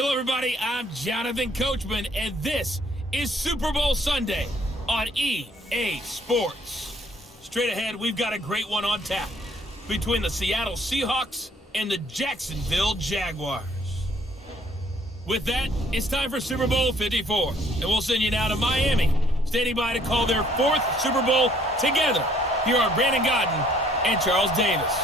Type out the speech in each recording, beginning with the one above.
Hello, everybody. I'm Jonathan Coachman, and this is Super Bowl Sunday on EA Sports. Straight ahead, we've got a great one on tap between the Seattle Seahawks and the Jacksonville Jaguars. With that, it's time for Super Bowl 54, and we'll send you now to Miami, standing by to call their fourth Super Bowl together. Here are Brandon Godden and Charles Davis.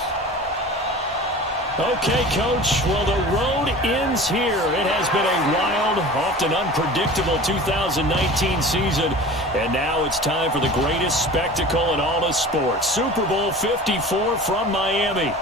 Okay, Coach. Well, the road ends here. It has been a wild, often unpredictable 2019 season, and now it's time for the greatest spectacle in all of sports. Super Bowl 54 from Miami.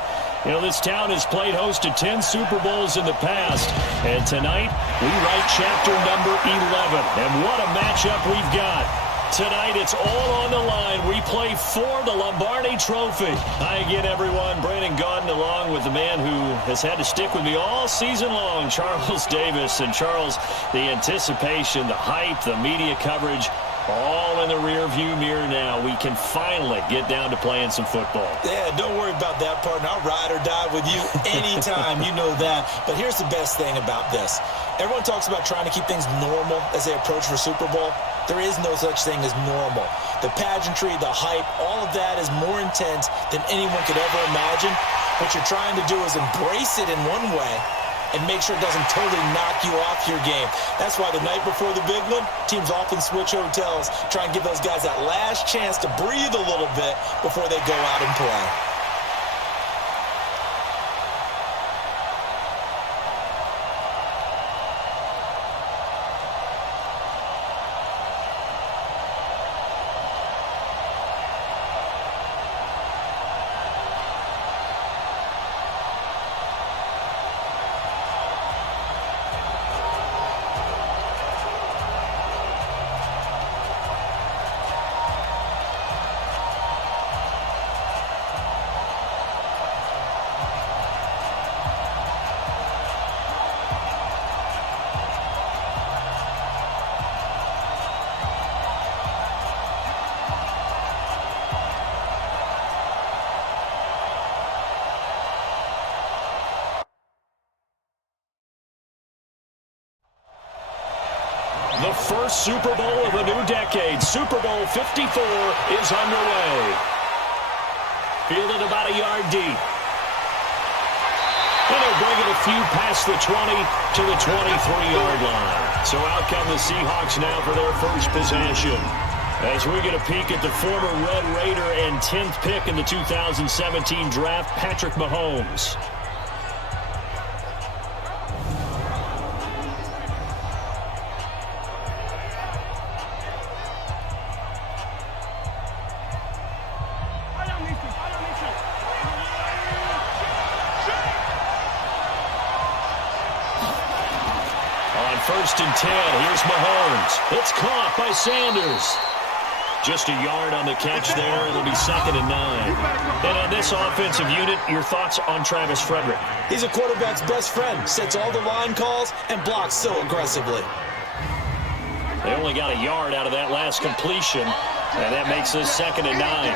You know, this town has played host to 10 Super Bowls in the past, and tonight we write chapter number 11. And what a matchup we've got. Tonight, it's all on the line. We play for the Lombardi Trophy. Hi again, everyone. Brandon Godden along with the man who has had to stick with me all season long, Charles Davis. And Charles, the anticipation, the hype, the media coverage, all in the rearview mirror now. We can finally get down to playing some football. Yeah, don't worry about that part. I'll ride or die with you anytime. You know that. But here's the best thing about this. Everyone talks about trying to keep things normal as they approach for Super Bowl. There is no such thing as normal. The pageantry, the hype, all of that is more intense than anyone could ever imagine. What you're trying to do is embrace it in one way and make sure it doesn't totally knock you off your game. That's why the night before the big one, teams often switch hotels, try and give those guys that last chance to breathe a little bit before they go out and play. The first Super Bowl of a new decade, Super Bowl 54, is underway. Fielded about a yard deep. And they'll bring it a few past the 20 to the 23-yard line. So out come the Seahawks now for their first possession. As we get a peek at the former Red Raider and 10th pick in the 2017 draft, Patrick Mahomes. First and 10, here's Mahomes. It's caught by Sanders. Just a yard on the catch there. It'll be 2nd and 9. And on this offensive unit, your thoughts on Travis Frederick? He's a quarterback's best friend. Sets all the line calls and blocks so aggressively. They only got a yard out of that last completion, and that makes this 2nd and 9.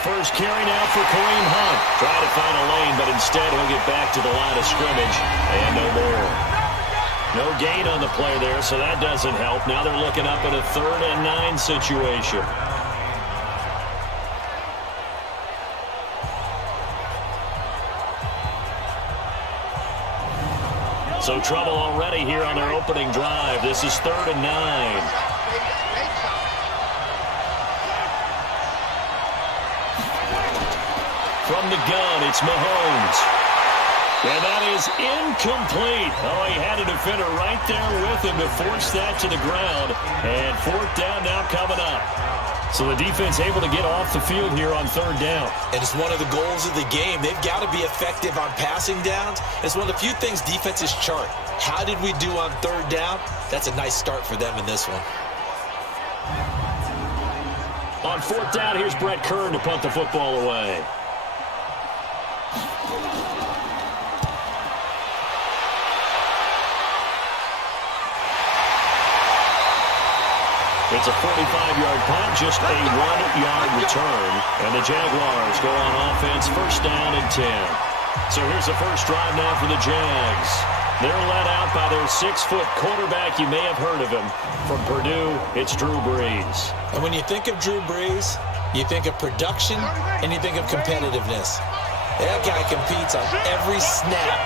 First carry now for Kareem Hunt. Trying to find a lane, but instead he'll get back to the line of scrimmage and no more. No gain on the play there, so that doesn't help. Now they're looking up at a 3rd and 9 situation. So trouble already here on their opening drive. This is 3rd and 9. From the gun, it's Mahomes. And that is incomplete. Oh, he had a defender right there with him to force that to the ground. And 4th down now coming up. So the defense able to get off the field here on 3rd down. And it's one of the goals of the game. They've got to be effective on passing downs. It's one of the few things defenses chart. How did we do on 3rd down? That's a nice start for them in this one. On 4th down, here's Brett Kern to punt the football away. It's a 45-yard punt, just a 1-yard return. And the Jaguars go on offense, 1st down and 10. So here's the first drive now for the Jags. They're led out by their 6-foot quarterback. You may have heard of him. From Purdue, it's Drew Brees. And when you think of Drew Brees, you think of production and you think of competitiveness. That guy competes on every snap.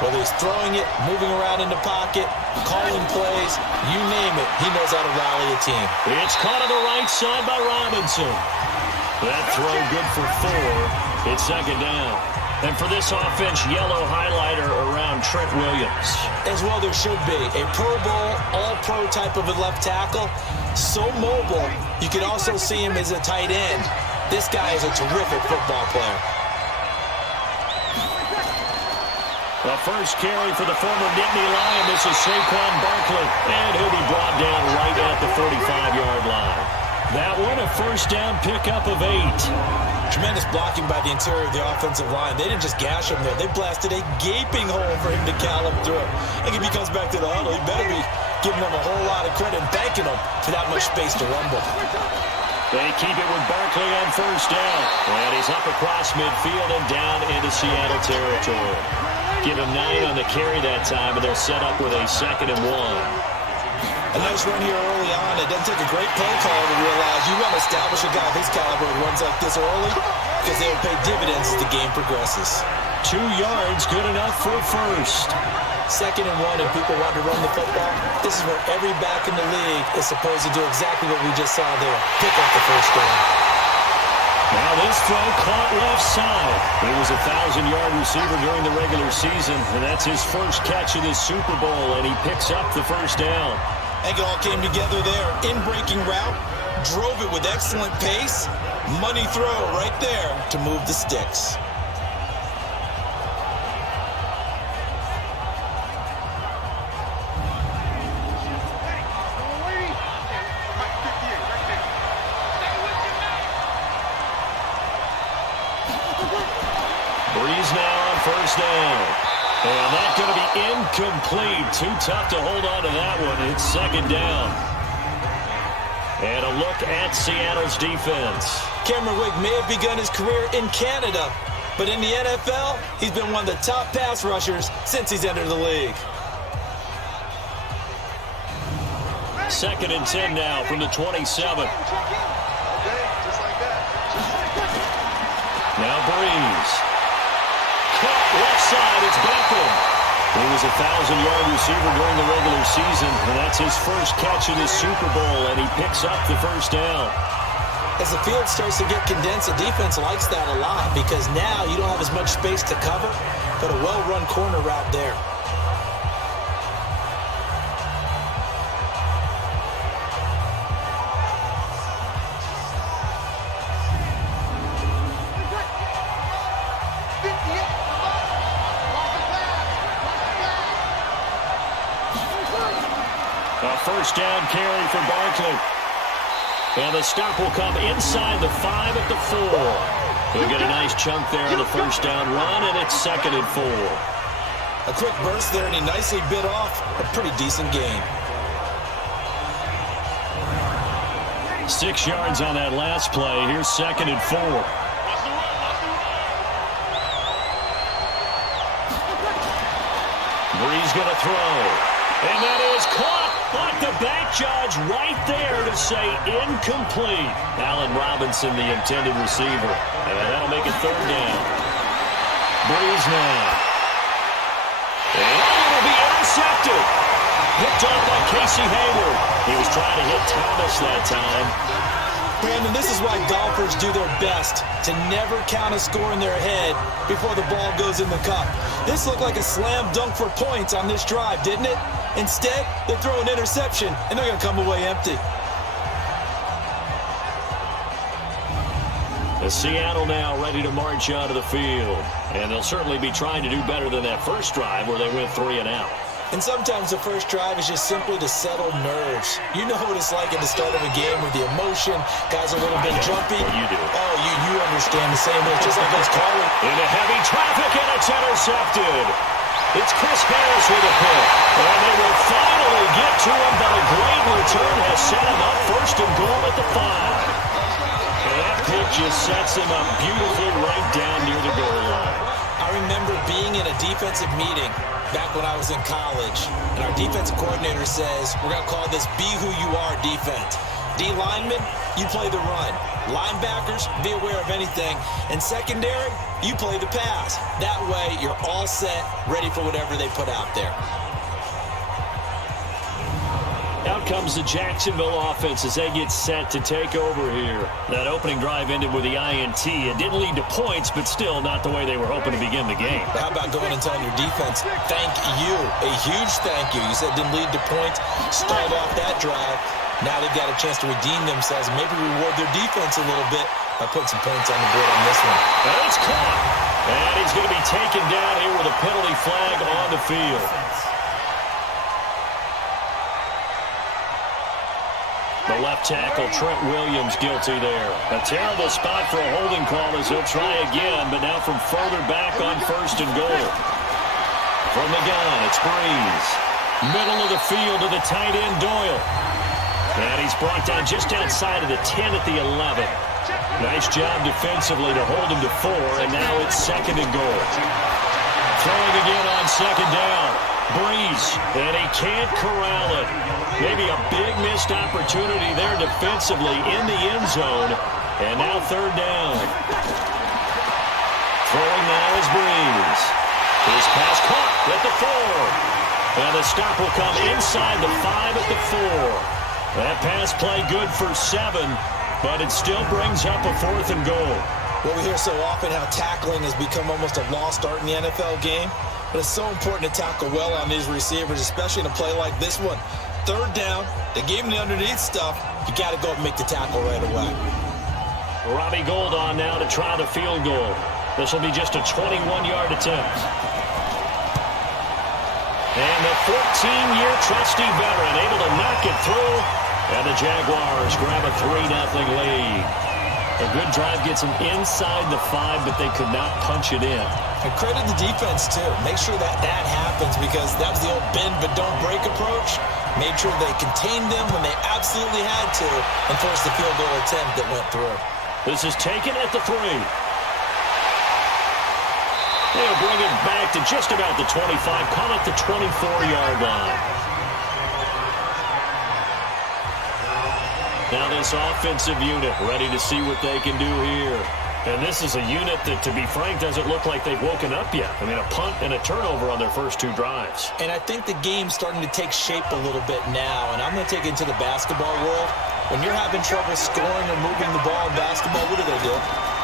Whether he's throwing it, moving around in the pocket, calling plays, you name it, he knows how to rally a team. It's caught on the right side by Robinson. That throw good for 4. It's second down. And for this offense, yellow highlighter around Trent Williams. As well there should be. A Pro Bowl, all-pro type of a left tackle. So mobile, you can also see him as a tight end. This guy is a terrific football player. The first carry for the former Nittany Lion. This is Saquon Barkley. And he'll be brought down right at the 45-yard line. That one, a first down pickup of 8. Tremendous blocking by the interior of the offensive line. They didn't just gash him there. They blasted a gaping hole for him to gallop through. I think if he comes back to the huddle, he better be giving them a whole lot of credit and thanking them for that much space to rumble. They keep it with Barkley on first down. And he's up across midfield and down into Seattle territory. Give him 9 on the carry that time, and they'll set up with a 2nd and 1. A nice run here early on. It doesn't take a great play call to realize you want to establish a guy of his caliber who runs like this early because they'll pay dividends as the game progresses. 2 yards, good enough for a first. 2nd and 1, and people want to run the football. This is where every back in the league is supposed to do exactly what we just saw there. Pick up the first down. Now this throw caught left side. He was a 1,000-yard receiver during the regular season, and that's his first catch of this Super Bowl, and he picks up the first down. I think it all came together there. In-breaking route, drove it with excellent pace. Money throw right there to move the sticks. Brees now on first down. And that's going to be incomplete. Too tough to hold on to that one. It's 2nd down. And a look at Seattle's defense. Cameron Wake may have begun his career in Canada, but in the NFL, he's been one of the top pass rushers since he's entered the league. 2nd and 10 now from the 27. Now Brees. Caught left side, it's Beckham. He was a 1,000-yard receiver during the regular season, and that's his first catch of this Super Bowl, and he picks up the first down. As the field starts to get condensed, the defense likes that a lot because now you don't have as much space to cover, but a well-run corner route there. A first down carry for Barkley. And the stop will come inside the 5 at the 4. He'll get a nice chunk there on the first down run, and it's 2nd and 4. A quick burst there, and he nicely bit off a pretty decent gain. 6 yards on that last play. Here's 2nd and 4. Brees going to throw. And that is caught, but the back judge right there to say incomplete. Allen Robinson, the intended receiver. And that'll make it 3rd down. Brees now. And it'll be intercepted. Picked off by Casey Hayward. He was trying to hit Thomas that time. Brandon, this is why golfers do their best to never count a score in their head before the ball goes in the cup. This looked like a slam dunk for points on this drive, didn't it? Instead, they throw an interception, and they're going to come away empty. The Seattle now ready to march out of the field. And they'll certainly be trying to do better than that first drive where they went 3 and out. And sometimes the first drive is just simply to settle nerves. You know what it's like at the start of a game with the emotion. Guys are a little bit jumpy. Well, you do. Oh, you understand the same way. Just like us calling. Into heavy traffic, and it's intercepted. It's Chris Harris with a pick. And they will finally get to him, but a great return has set him up 1st and goal at the 5. And that pick just sets him up beautifully right down near the goal line. I I remember being in a defensive meeting back when I was in college, and our defensive coordinator says, we're going to call this be who you are defense. D linemen, you play the run. Linebackers, be aware of anything. And secondary, you play the pass. That way, you're all set, ready for whatever they put out there. Out comes the Jacksonville offense as they get set to take over here. That opening drive ended with the INT. It didn't lead to points, but still not the way they were hoping to begin the game. How about going and telling your defense, thank you, a huge thank you. You said it didn't lead to points, start off that drive. Now they've got a chance to redeem themselves and maybe reward their defense a little bit by putting some points on the board on this one. And it's caught. And he's going to be taken down here with a penalty flag on the field. The left tackle, Trent Williams, guilty there. A terrible spot for a holding call as he'll try again, but now from further back on 1st and goal. From the gun, it's Breeze. Middle of the field to the tight end, Doyle. And he's brought down just outside of the 10 at the 11. Nice job defensively to hold him to 4, and now it's 2nd and goal. Throwing again on 2nd down. Breeze, and he can't corral it. Maybe a big missed opportunity there defensively in the end zone. And now 3rd down. Throwing now is Breeze. His pass caught at the 4. And the stop will come inside the 5 at the 4. That pass play good for 7, but it still brings up a 4th and goal. Well, we hear so often how tackling has become almost a lost art in the NFL game. But it's so important to tackle well on these receivers, especially in a play like this one. 3rd down, they gave him the underneath stuff. You got to go and make the tackle right away. Robbie Gould on now to try the field goal. This will be just a 21-yard attempt. And the 14-year trusty veteran able to knock it through. And the Jaguars grab a 3-0 lead. A good drive gets them inside the 5, but they could not punch it in. And credit the defense, too. Make sure that happens because that was the old bend but don't break approach. Made sure they contained them when they absolutely had to and forced the field goal attempt that went through. This is taken at the 3. They'll bring it back to just about the 25, call it the 24-yard line. Now this offensive unit ready to see what they can do here. And this is a unit that, to be frank, doesn't look like they've woken up yet. I mean, a punt and a turnover on their first 2 drives. And I think the game's starting to take shape a little bit now. And I'm going to take it into the basketball world. When you're having trouble scoring or moving the ball in basketball, what do?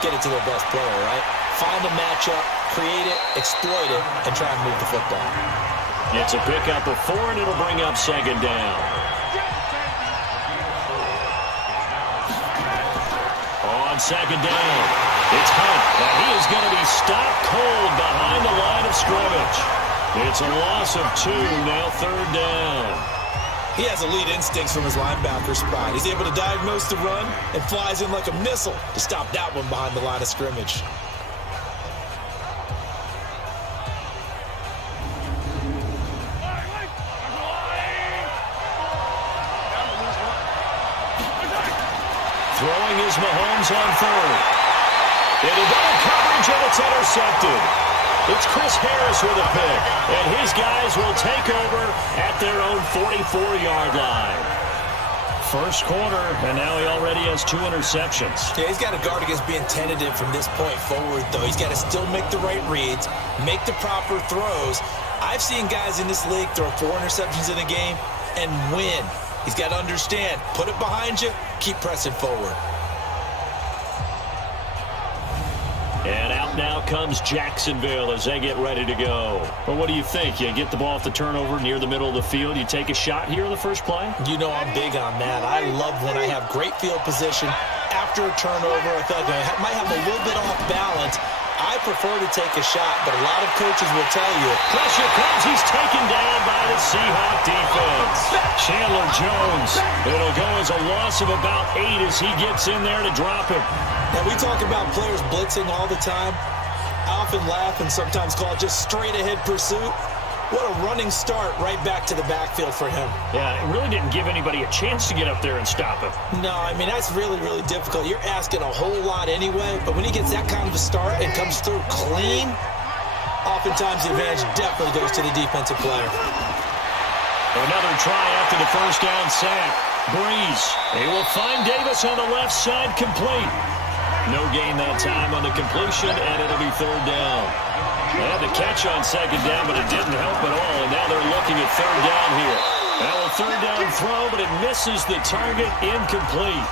Get it to their best player, right? Find a matchup, create it, exploit it, and try and move the football. It's a pickup of 4, and it'll bring up 2nd down. On 2nd down, it's Hunt. Now he is going to be stopped cold behind the line of scrimmage. It's a loss of 2, now 3rd down. He has elite instincts from his linebacker spot. He's able to diagnose the run and flies in like a missile to stop that one behind the line of scrimmage. Throwing is Mahomes on 3rd. Into double coverage, and it's intercepted. It's Chris Harris with a pick, and his guys will take over at their own 44-yard line. First quarter, and now he already has 2 interceptions. Yeah, he's got to guard against being tentative from this point forward, though. He's got to still make the right reads, make the proper throws. I've seen guys in this league throw 4 interceptions in a game and win. He's got to understand, put it behind you, keep pressing forward. And out now comes Jacksonville as they get ready to go. Well, what do you think? You get the ball off the turnover near the middle of the field. You take a shot here in the first play? You know I'm big on that. I love when I have great field position. After a turnover, I feel like I might have a little bit off balance. I prefer to take a shot, but a lot of coaches will tell you. Pressure comes. He's taken down by the Seahawks defense. Chandler Jones. It'll go as a loss of about 8 as he gets in there to drop him. Now, we talk about players blitzing all the time. I often laugh and sometimes call it just straight-ahead pursuit. What a running start right back to the backfield for him. Yeah, it really didn't give anybody a chance to get up there and stop him. No, I mean, that's really, really difficult. You're asking a whole lot anyway, but when he gets that kind of a start and comes through clean, Oftentimes, the advantage definitely goes to the defensive player. Another try after the first down sack. Breeze. He will find Davis on the left side, complete. No gain that time on the completion, and it'll be third down. They had the catch on second down, but it didn't help at all, and now they're looking at third down here. Now a third down throw, but it misses the target, incomplete.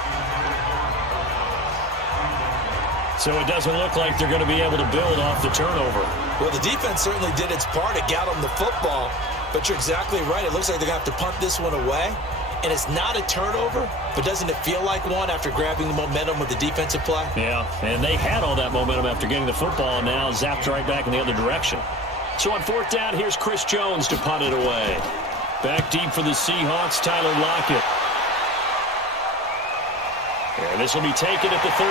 So it doesn't look like they're going to be able to build off the turnover. Well, the defense certainly did its part. It got them the football, but you're exactly right. It looks like they're going to have to punt this one away. And it's not a turnover, but doesn't it feel like one after grabbing the momentum with the defensive play? Yeah, and they had all that momentum after getting the football, and now zapped right back in the other direction. So on fourth down, here's Chris Jones to punt it away. Back deep for the Seahawks, Tyler Lockett. And this will be taken at the 13.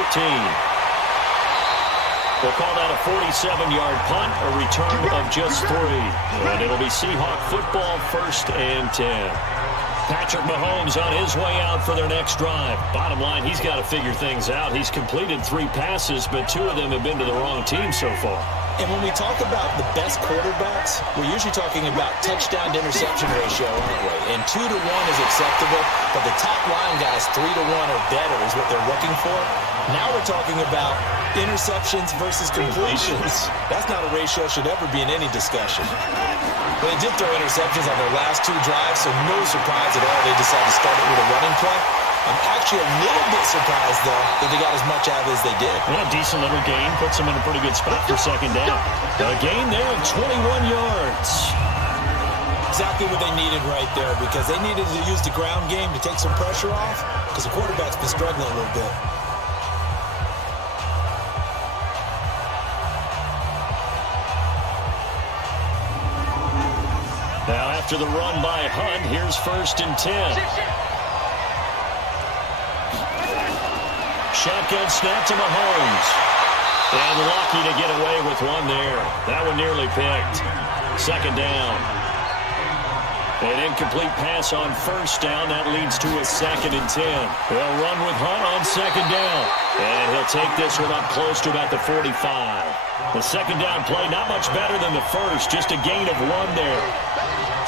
We'll call that a 47-yard punt, a return of just 3. And it'll be Seahawk football, 1st and 10. Patrick Mahomes on his way out for their next drive. Bottom line, he's got to figure things out. He's completed 3 passes, but 2 of them have been to the wrong team so far. And when we talk about the best quarterbacks, we're usually talking about touchdown to interception ratio, aren't we? And 2 to 1 is acceptable, but the top line guys, 3 to 1 or better is what they're looking for. Now we're talking about interceptions versus completions. That's not a ratio should ever be in any discussion. They did throw interceptions on their last 2 drives, so no surprise at all they decided to start it with a running play. I'm actually a little bit surprised, though, that they got as much out of it as they did. Yeah, decent little gain. Puts them in a pretty good spot for second down. A gain there of 21 yards. Exactly what they needed right there, because they needed to use the ground game to take some pressure off, because the quarterback's been struggling a little bit. Now after the run by Hunt, here's 1st and 10. Shotgun snap to Mahomes. And lucky to get away with one there. That one nearly picked. Second down. An incomplete pass on 1st down. That leads to a 2nd and 10. They'll run with Hunt on 2nd down. And he'll take this one up close to about the 45. The second down play, not much better than the first. Just a gain of 1 there.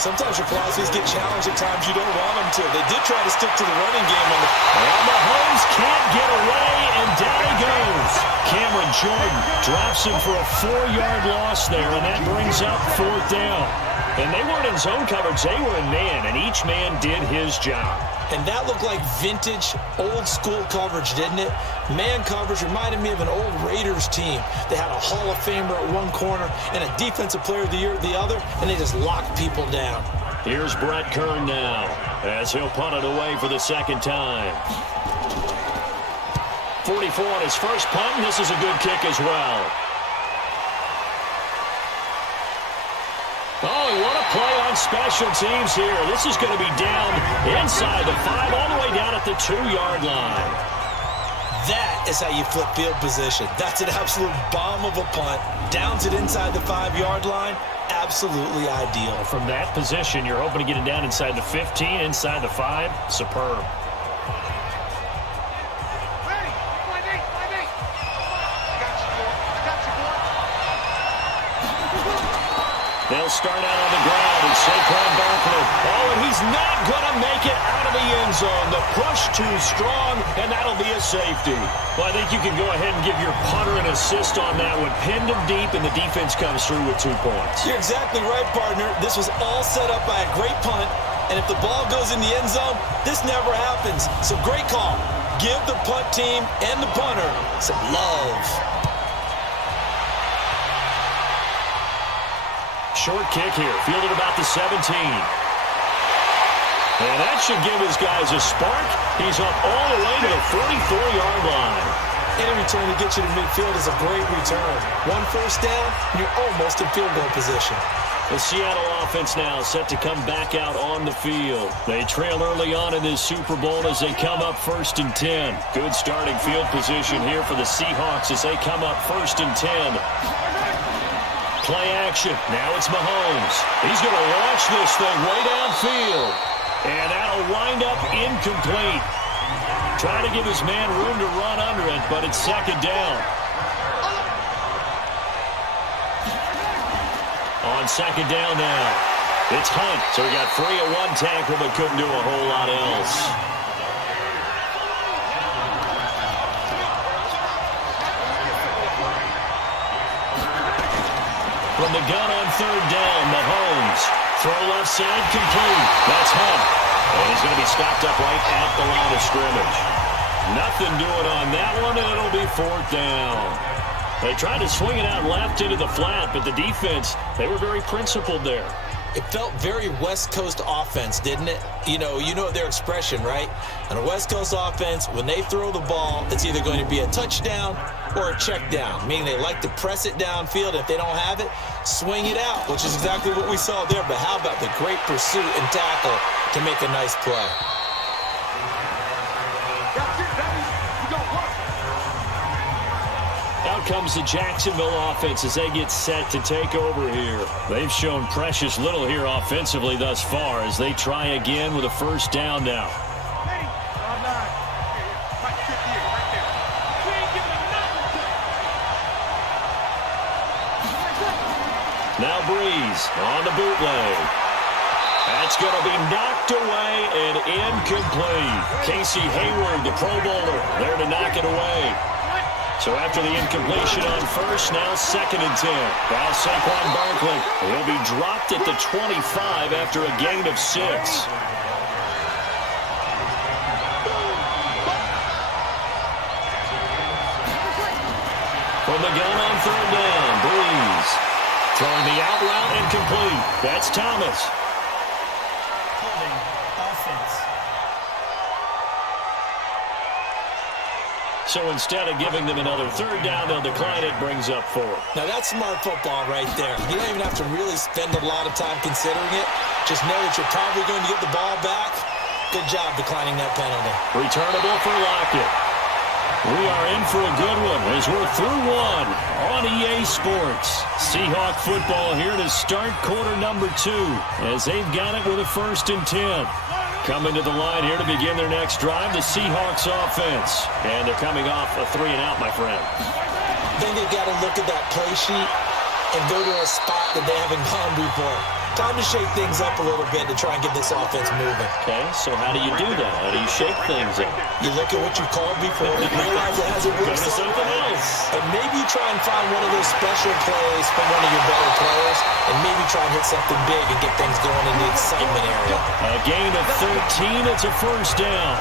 Sometimes your philosophies get challenged at times you don't want them to. They did try to stick to the running game on the... And Mahomes can't get away, and down he goes. Cameron Jordan drops him for a 4-yard loss there, and that brings up 4th down. And they weren't in zone coverage, they were in man, and each man did his job. And that looked like vintage, old-school coverage, didn't it? Man coverage reminded me of an old Raiders team. They had a Hall of Famer at one corner and a Defensive Player of the Year at the other, and they just locked people down. Here's Brett Kern now, as he'll punt it away for the 2nd time. 44 on his first punt, and this is a good kick as well. Oh, and what a play on special teams here. This is going to be down inside the 5, all the way down at the 2-yard line. That is how you flip field position. That's an absolute bomb of a punt. Downs it inside the 5-yard line. Absolutely ideal. From that position, you're hoping to get it down inside the 15, inside the 5. Superb. They'll start out on the ground, and Saquon Barkley. Oh, and he's not going to make it out of the end zone. The push too strong, and that'll be a safety. Well, I think you can go ahead and give your punter an assist on that one. Pinned him deep, and the defense comes through with 2 points. You're exactly right, partner. This was all set up by a great punt, and if the ball goes in the end zone, this never happens. So great call. Give the punt team and the punter some love. Short kick here, fielded about the 17. And that should give his guys a spark. He's up all the way to the 44-yard line. Any return to get you to midfield is a great return. 1 first down, you're almost in field goal position. The Seattle offense now set to come back out on the field. They trail early on in this Super Bowl as they come up 1st and 10. Good starting field position here for the Seahawks as they come up 1st and 10. Play action. Now it's Mahomes. He's going to launch this thing way downfield. And that'll wind up incomplete. Trying to give his man room to run under it, but it's 2nd down. on second down now. It's Hunt. So he got free of one tackle but couldn't do a whole lot else. From the gun on third down, Mahomes. Throw left side, complete. That's Hunt. And he's going to be stopped up right at the line of scrimmage. Nothing doing on that one, and it'll be fourth down. They tried to swing it out left into the flat, but the defense, they were very principled there. It felt very West Coast offense, didn't it? You know their expression, right? On a West Coast offense, when they throw the ball, it's either going to be a touchdown or a check down, meaning they like to press it downfield. If they don't have it, swing it out, which is exactly what we saw there. But how about the great pursuit and tackle to make a nice play? Out comes the Jacksonville offense as they get set to take over here. They've shown precious little here offensively thus far as they try again with a first down now. Now Breeze on the bootleg. That's going to be knocked away and incomplete. Casey Hayward, the Pro Bowler, there to knock it away. So after the incompletion on first, now second and 10. Now Saquon Barkley. He'll be dropped at the 25 after a gain of 6. From the gun on third down, Breeze. Throwing the out route incomplete. That's Thomas. Holding offense. So instead of giving them another third down, they'll decline it, brings up 4. Now that's smart football right there. You don't even have to really spend a lot of time considering it. Just know that you're probably going to get the ball back. Good job declining that penalty. Returnable for Lockett. We are in for a good one as we're through one on EA Sports. Seahawk football here to start quarter number 2 as they've got it with a first and 10. Coming to the line here to begin their next drive, the Seahawks offense. And they're coming off a 3 and out, my friend. I think they've got to look at that play sheet and go to a spot that they haven't gone before. Time to shake things up a little bit to try and get this offense moving. Okay, so how do you do that? How do you shake things up? You look at what you called before and realize it hasn't worked Go to something else. And maybe you try and find one of those special plays from one of your better players and maybe try and hit something big and get things going in the excitement area. A gain of 13, it's a first down.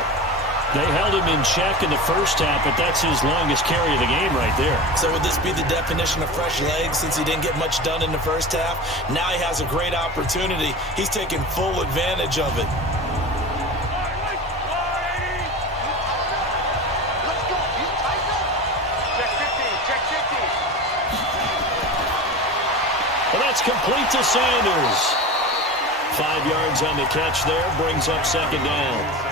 They held him in check in the first half, but that's his longest carry of the game right there. So would this be the definition of fresh legs since he didn't get much done in the first half? Now he has a great opportunity. He's taking full advantage of it. And that's complete to Sanders. 5 yards on the catch there, brings up second down.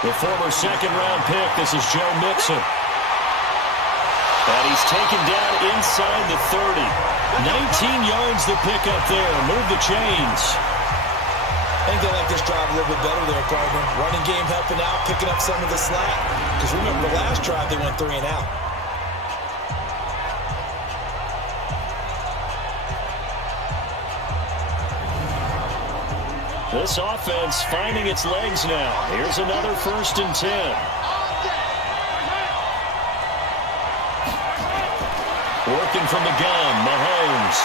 The former second-round pick, this is Joe Mixon. And he's taken down inside the 30. 19 yards to pick up there. Move the chains. I think they like this drive a little bit better there, partner. Running game helping out, picking up some of the slack. Because remember, the last drive they went 3 and out. This offense finding its legs now. Here's another first and 10. Working from the gun, Mahomes.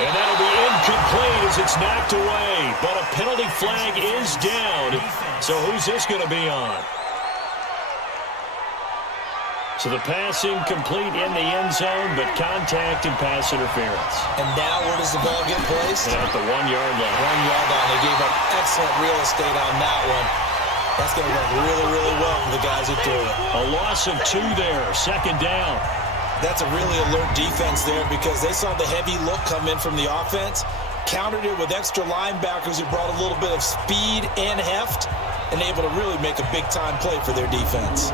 And that'll be incomplete as it's knocked away. But a penalty flag is down. So who's this going to be on? So the pass incomplete in the end zone, but contact and pass interference. And now where does the ball get placed? At the 1 yard line. 1 yard line. They gave up excellent real estate on that one. That's going to work really, really well for the guys who threw it. A loss of 2 there, second down. That's a really alert defense there because they saw the heavy look come in from the offense, countered it with extra linebackers who brought a little bit of speed and heft, and able to really make a big-time play for their defense.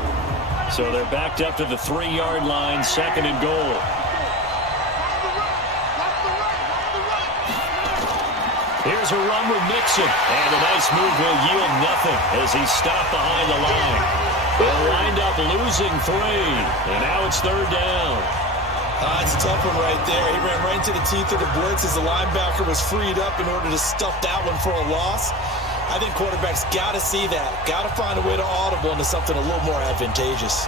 So they're backed up to the 3 yard line, second and goal. Here's a run with Mixon, and a nice move will yield nothing as he's stopped behind the line. They'll wind up losing 3, and now it's 3rd down. It's a tough one right there. He ran right into the teeth of the blitz as the linebacker was freed up in order to stuff that one for a loss. I think quarterbacks got to see that. Got to find a way to audible into something a little more advantageous.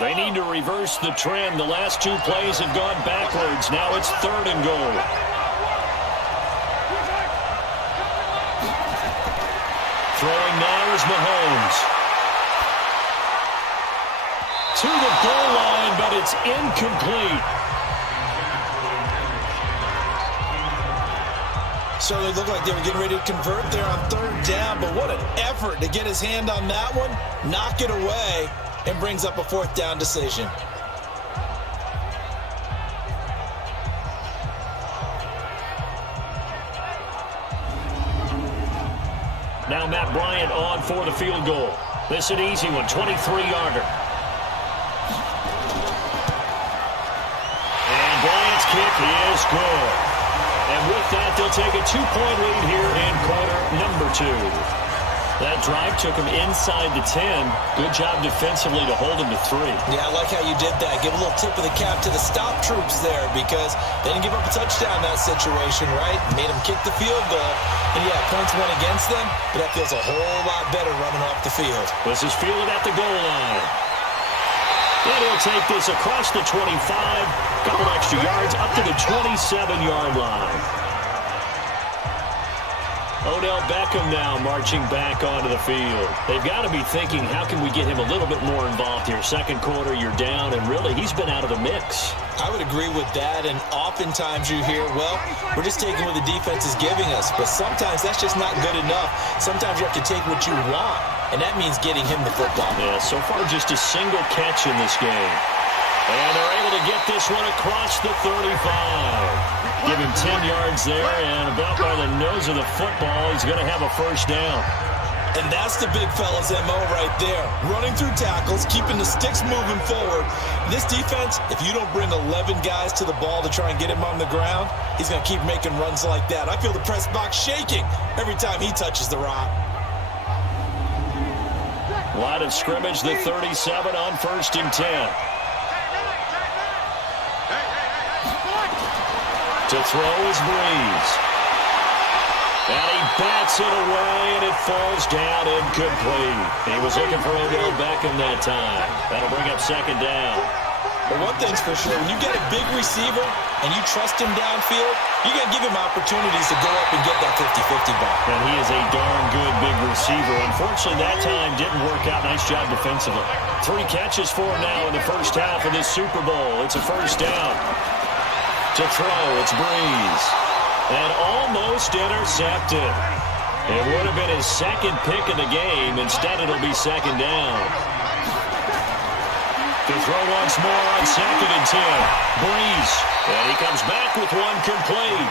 They need to reverse the trend. The last 2 plays have gone backwards. Now it's 3rd and goal. Throwing now is Mahomes. To the goal line, but it's incomplete. Certainly looked like they were getting ready to convert there on 3rd down, but what an effort to get his hand on that one, knock it away, and brings up a 4th down decision. Now Matt Bryant on for the field goal. This an easy one, 23-yarder. And Bryant's kick is good. And with that, they'll take a 2-point lead here in quarter number 2. That drive took him inside the 10. Good job defensively to hold him to 3. Yeah, I like how you did that. Give a little tip of the cap to the stop troops there because they didn't give up a touchdown in that situation, right? Made them kick the field goal. And yeah, points went against them, but that feels a whole lot better running off the field. This is fielded at the goal line. And he'll take this across the 25. Couple extra yards up to the 27-yard line. Odell Beckham now marching back onto the field. They've got to be thinking, how can we get him a little bit more involved here? Second quarter, you're down, and really, he's been out of the mix. I would agree with that, and oftentimes you hear, well, we're just taking what the defense is giving us, but sometimes that's just not good enough. Sometimes you have to take what you want, and that means getting him the football. Yeah, so far just a single catch in this game. And they're able to get this one across the 35. Give him 10 yards there, and about by the nose of the football, he's going to have a 1st down. And that's the big fella's MO right there. Running through tackles, keeping the sticks moving forward. This defense, if you don't bring 11 guys to the ball to try and get him on the ground, he's going to keep making runs like that. I feel the press box shaking every time he touches the rock. Line of scrimmage, the 37 on 1st and 10. To throw is Breeze. And he bats it away, and it falls down incomplete. He was looking for Odell Beckham that time. That'll bring up 2nd down. But one thing's for sure, when you get a big receiver and you trust him downfield, you got to give him opportunities to go up and get that 50-50 ball. And he is a darn good big receiver. Unfortunately, that time didn't work out. Nice job defensively. 3 catches for him now in the first half of this Super Bowl. It's a 1st down. To throw, it's Breeze. And almost intercepted. It would have been his 2nd pick of the game. Instead, it'll be 2nd down. To throw once more on 2nd and 10. Breeze. And he comes back with one complete.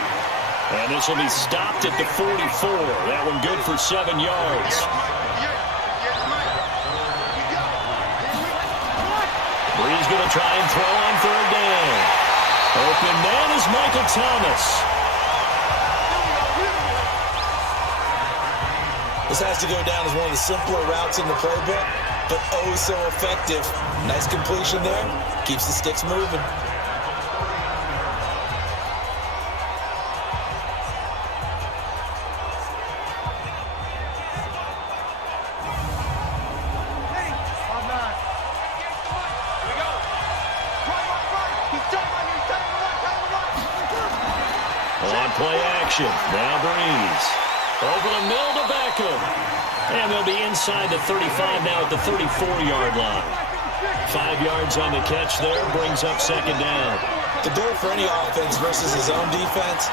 And this will be stopped at the 44. That one good for 7 yards. Breeze going to try and throw on 3rd down. Open man is Michael Thomas. This has to go down as one of the simpler routes in the playbook, but oh so effective. Nice completion there. Keeps the sticks moving. Play action. Now Breeze. Over the middle to Beckham. And they'll be inside the 35 now at the 34-yard line. 5 yards on the catch there. Brings up 2nd down. The goal for any offense versus his own defense,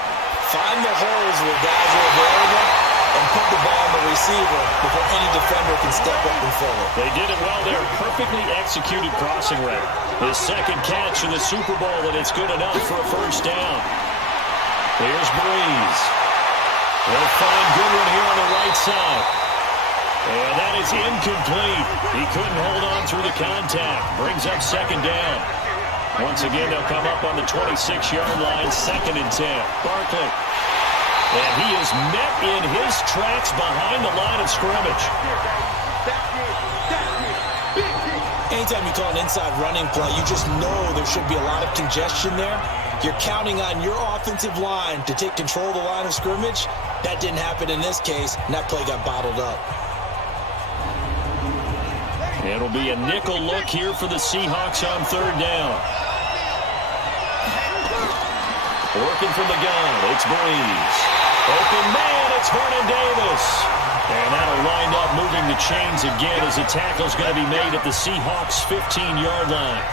find the holes where guys are available and put the ball on the receiver before any defender can step up and fill it. They did it well there. Perfectly executed crossing route. His 2nd catch in the Super Bowl, and it's good enough for a 1st down. Here's Breeze. They'll find Goodwin here on the right side. And that is incomplete. He couldn't hold on through the contact. Brings up second down. Once again, they'll come up on the 26-yard line, 2nd and 10. Barkley. And he is met in his tracks behind the line of scrimmage. Anytime you call an inside running play, you just know there should be a lot of congestion there. You're counting on your offensive line to take control of the line of scrimmage. That didn't happen in this case, and that play got bottled up. It'll be a nickel look here for the Seahawks on 3rd down. Working from the gun, it's Breeze. Open man, it's Vernon Davis. And that'll wind up moving the chains again as the tackle's going to be made at the Seahawks' 15-yard line.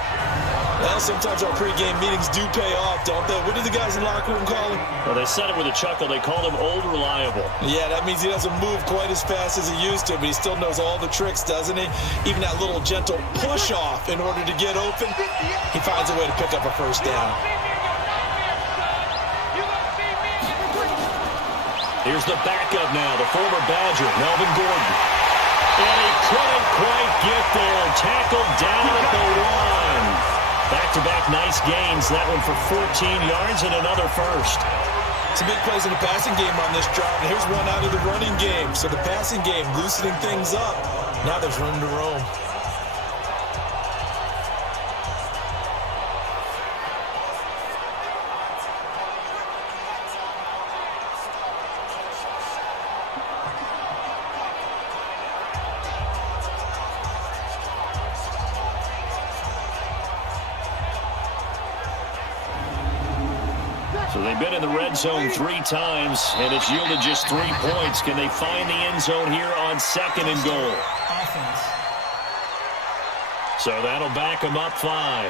Well, sometimes our pregame meetings do pay off, don't they? What do the guys in the locker room call him? Well, they said it with a chuckle. They called him Old Reliable. Yeah, that means he doesn't move quite as fast as he used to, but he still knows all the tricks, doesn't he? Even that little gentle push-off in order to get open, he finds a way to pick up a first down. Here's the backup now, the former Badger, Melvin Gordon. And he couldn't quite get there. Tackled down at the 1. Back-to-back nice gains. That one for 14 yards and another first. Some big plays in the passing game on this drive. And here's one out of the running game. So the passing game loosening things up. Now there's room to roam. So they've been in the red zone 3 times, and it's yielded just 3 points. Can they find the end zone here on 2nd and goal? Offense. So that'll back them up 5.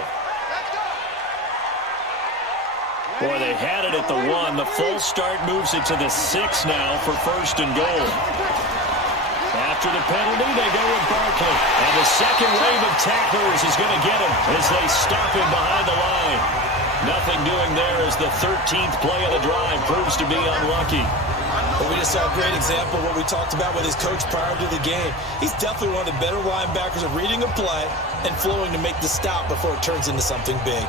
Boy, they had it at the 1. The full start moves it to the 6 now for 1st and goal. After the penalty, they go with Barkley. And the second wave of tacklers is going to get him as they stop him behind the line. Nothing doing there as the 13th play of the drive proves to be unlucky. But we just saw a great example of what we talked about with his coach prior to the game. He's definitely one of the better linebackers at reading a play and flowing to make the stop before it turns into something big.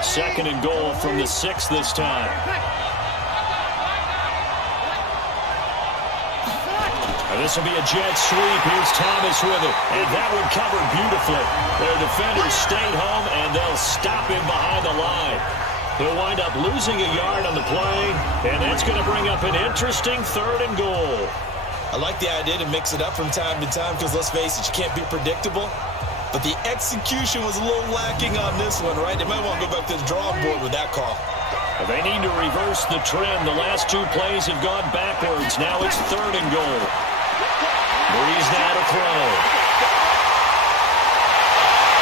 2nd and goal from the 6 this time. This will be a jet sweep. Here's Thomas with it. And that one covered beautifully. Their defenders stayed home, and they'll stop him behind the line. He'll wind up losing a yard on the play, and that's going to bring up an interesting 3rd and goal. I like the idea to mix it up from time to time because, let's face it, you can't be predictable. But the execution was a little lacking on this one, right? They might want to go back to the drawing board with that call. They need to reverse the trend. The last 2 plays have gone backwards. Now it's 3rd and goal. Breeze now to throw.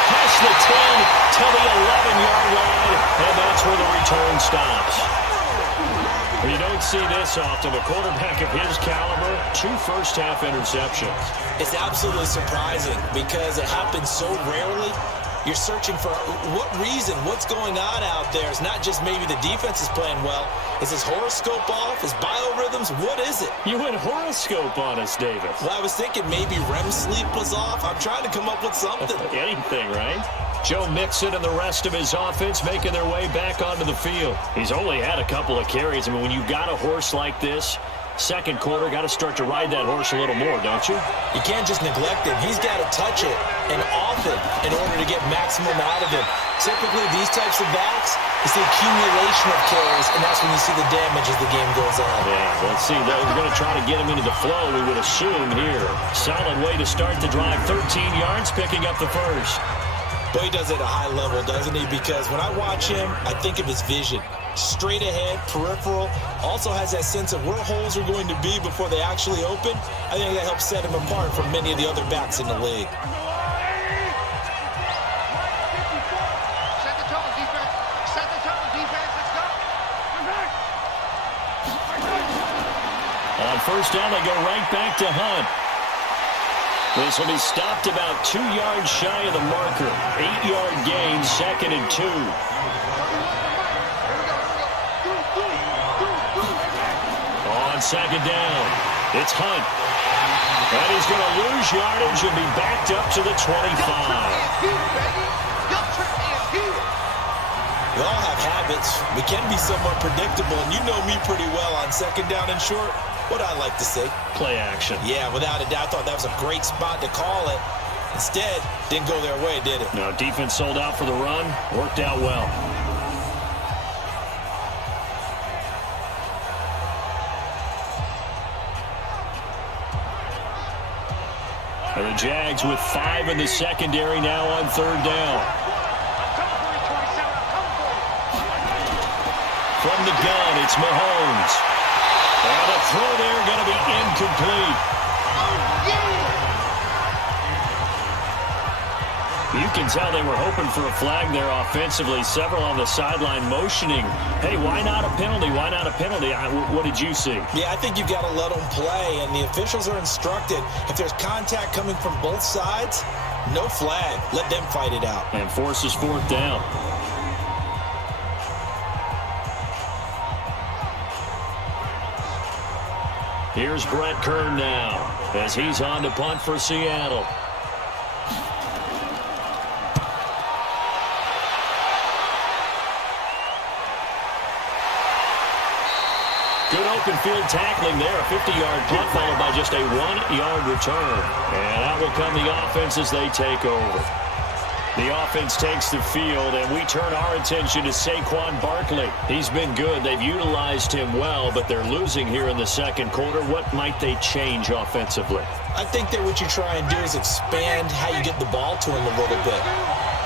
Past the 10 to the 11-yard line, and that's where the return stops. You don't see this often. A quarterback of his caliber, 2 first-half interceptions. It's absolutely surprising because it happens so rarely. You're searching for what reason, what's going on out there. It's not just maybe the defense is playing well. Is his horoscope off? His biorhythms? What is it? You went horoscope on us, David. Well, I was thinking maybe REM sleep was off. I'm trying to come up with something. Anything, right? Joe Mixon and the rest of his offense making their way back onto the field. He's only had a couple of carries. I mean, when you've got a horse like this, 2nd quarter, got to start to ride that horse a little more, don't you? You can't just neglect him. He's got to touch it and often in order to get maximum out of him. Typically, these types of backs, it's the accumulation of carries, and that's when you see the damage as the game goes on. Yeah, let's see. They're going to try to get him into the flow, we would assume here. Solid way to start the drive. 13 yards, picking up the first. But he does it at a high level, doesn't he? Because when I watch him, I think of his vision. Straight ahead, peripheral, also has that sense of where holes are going to be before they actually open. I think that helps set him apart from many of the other backs in the league. Set the tone, defense. Set the tone, defense. Let's go. On 1st down, they go right back to Hunt. This will be stopped about 2 yards shy of the marker. 8-yard gain, 2nd and 2. On second down. It's Hunt. And he's going to lose yardage and be backed up to the 25. We all have habits. We can be somewhat predictable, and you know me pretty well on second down and short. What I like to say? Play action. Yeah, without a doubt. I thought that was a great spot to call it. Instead, didn't go their way, did it? No, defense sold out for the run. Worked out well. And the Jags with 5 in the secondary now on third down. From the gun, it's Mahomes. And the throw there going to be incomplete. You can tell they were hoping for a flag there offensively. Several on the sideline motioning, hey, why not a penalty? Why not a penalty? What did you see? Yeah, I think you've got to let them play, and the officials are instructed. If there's contact coming from both sides, no flag. Let them fight it out. And forces fourth down. Here's Brett Kern now as he's on to punt for Seattle. Good open field tackling there. A 50-yard punt followed by just a 1-yard return. And out will come the offense as they take over. The offense takes the field, and we turn our attention to Saquon Barkley. He's been good. They've utilized him well, but they're losing here in the second quarter. What might they change offensively? I think that what you try and do is expand how you get the ball to him a little bit.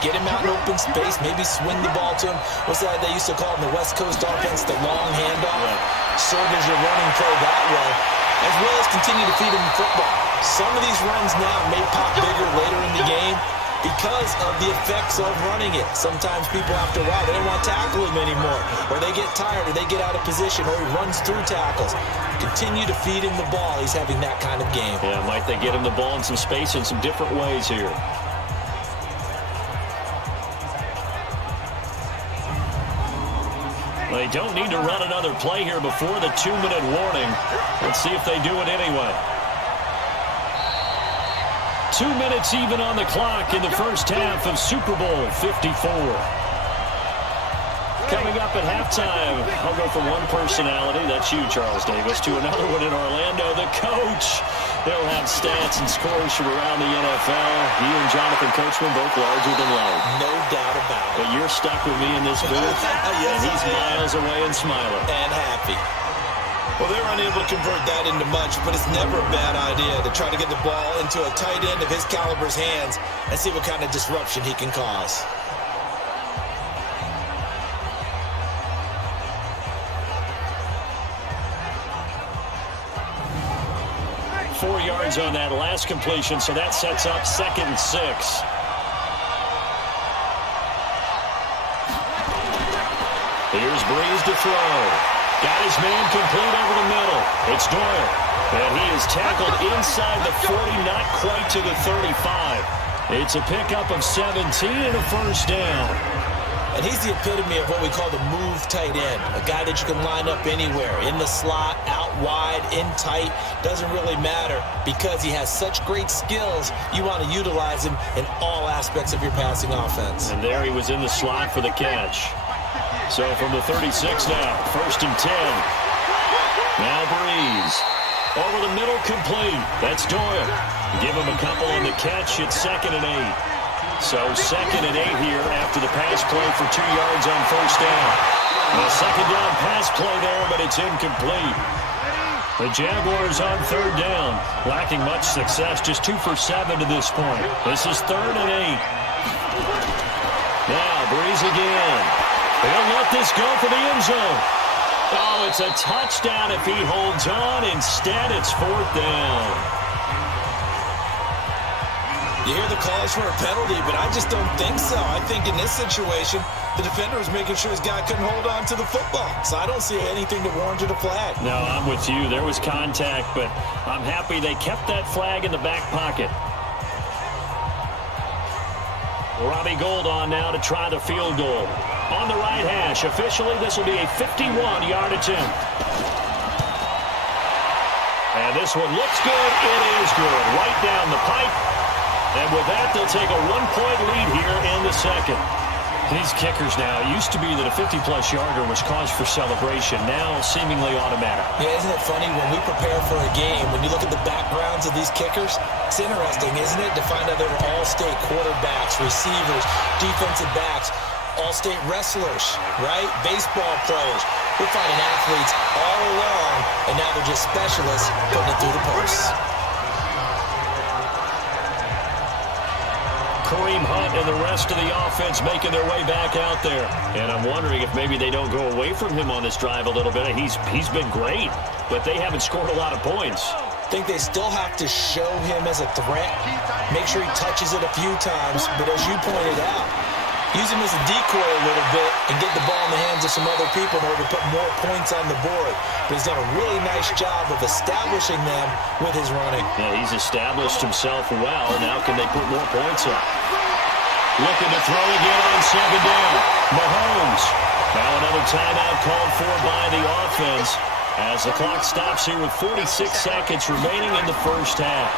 Get him out in open space, maybe swing the ball to him. What's that they used to call in the West Coast offense, the long handoff? Serve as your running play that way, as well as continue to feed him the football. Some of these runs now may pop bigger later in the game because of the effects of running it. Sometimes people, after a while, they don't want to tackle him anymore, or they get tired, or they get out of position, or he runs through tackles. Continue to feed him the ball. He's having that kind of game. Yeah, might they get him the ball in some space in some different ways here. They don't need to run another play here before the 2-minute warning. Let's see if they do it anyway. 2 minutes even on the clock in the first half of Super Bowl 54. Coming up at halftime, I'll go from one personality, that's you, Charles Davis, to another one in Orlando, the coach. He'll have stats and scores from around the NFL. You and Jonathan Coachman both larger than life. No doubt about it. But you're stuck with me in this booth, Yes, and he's miles away and smiling. And happy. Well, they're unable to convert that into much, but it's never a bad idea to try to get the ball into a tight end of his caliber's hands and see what kind of disruption he can cause. 4 yards on that last completion, so that sets up 2nd and 6. Here's Breeze to throw. Got his man complete over the middle. It's Doyle. And he is tackled inside the 40, not quite to the 35. It's a pickup of 17 and a first down. And he's the epitome of what we call the move tight end. A guy that you can line up anywhere. In the slot, out wide, in tight. Doesn't really matter because he has such great skills. You want to utilize him in all aspects of your passing offense. And there he was in the slot for the catch. So from the 36 now, 1st and 10. Now Breeze. Over the middle, complete. That's Doyle. Give him a couple on the catch. It's 2nd and 8. So 2nd and 8 here after the pass play for 2 yards on first down. The 2nd down pass play there, but it's incomplete. The Jaguars on 3rd down, lacking much success, just 2 for 7 to this point. This is 3rd and 8. Now Breeze again. They'll let this go for the end zone. Oh, it's a touchdown if he holds on. Instead, it's 4th down. You hear the calls for a penalty, but I just don't think so. I think in this situation, the defender was making sure his guy couldn't hold on to the football. So I don't see anything that warranted a flag. No, I'm with you. There was contact, but I'm happy they kept that flag in the back pocket. Robbie Gould on now to try the field goal. On the right hash. Officially, this will be a 51-yard attempt. And this one looks good. It is good. Right down the pipe. And with that, they'll take a 1-point lead here in the second. These kickers now, it used to be that a 50-plus yarder was cause for celebration. Now, seemingly automatic. Yeah, isn't it funny when we prepare for a game, when you look at the backgrounds of these kickers, it's interesting, isn't it, to find out they were all-state quarterbacks, receivers, defensive backs, all-state wrestlers, right? Baseball players. We're finding athletes all along, and now they're just specialists putting it through the posts. Kareem Hunt and the rest of the offense making their way back out there. And I'm wondering if maybe they don't go away from him on this drive a little bit. He's been great, but they haven't scored a lot of points. I think they still have to show him as a threat, make sure he touches it a few times, but as you pointed out, use him as a decoy a little bit and get the ball in the hands of some other people in order to put more points on the board. But he's done a really nice job of establishing them with his running. Yeah, he's established himself well. Now can they put more points up? Looking to throw again on second down. Mahomes. Now another timeout called for by the offense as the clock stops here with 46 seconds remaining in the first half.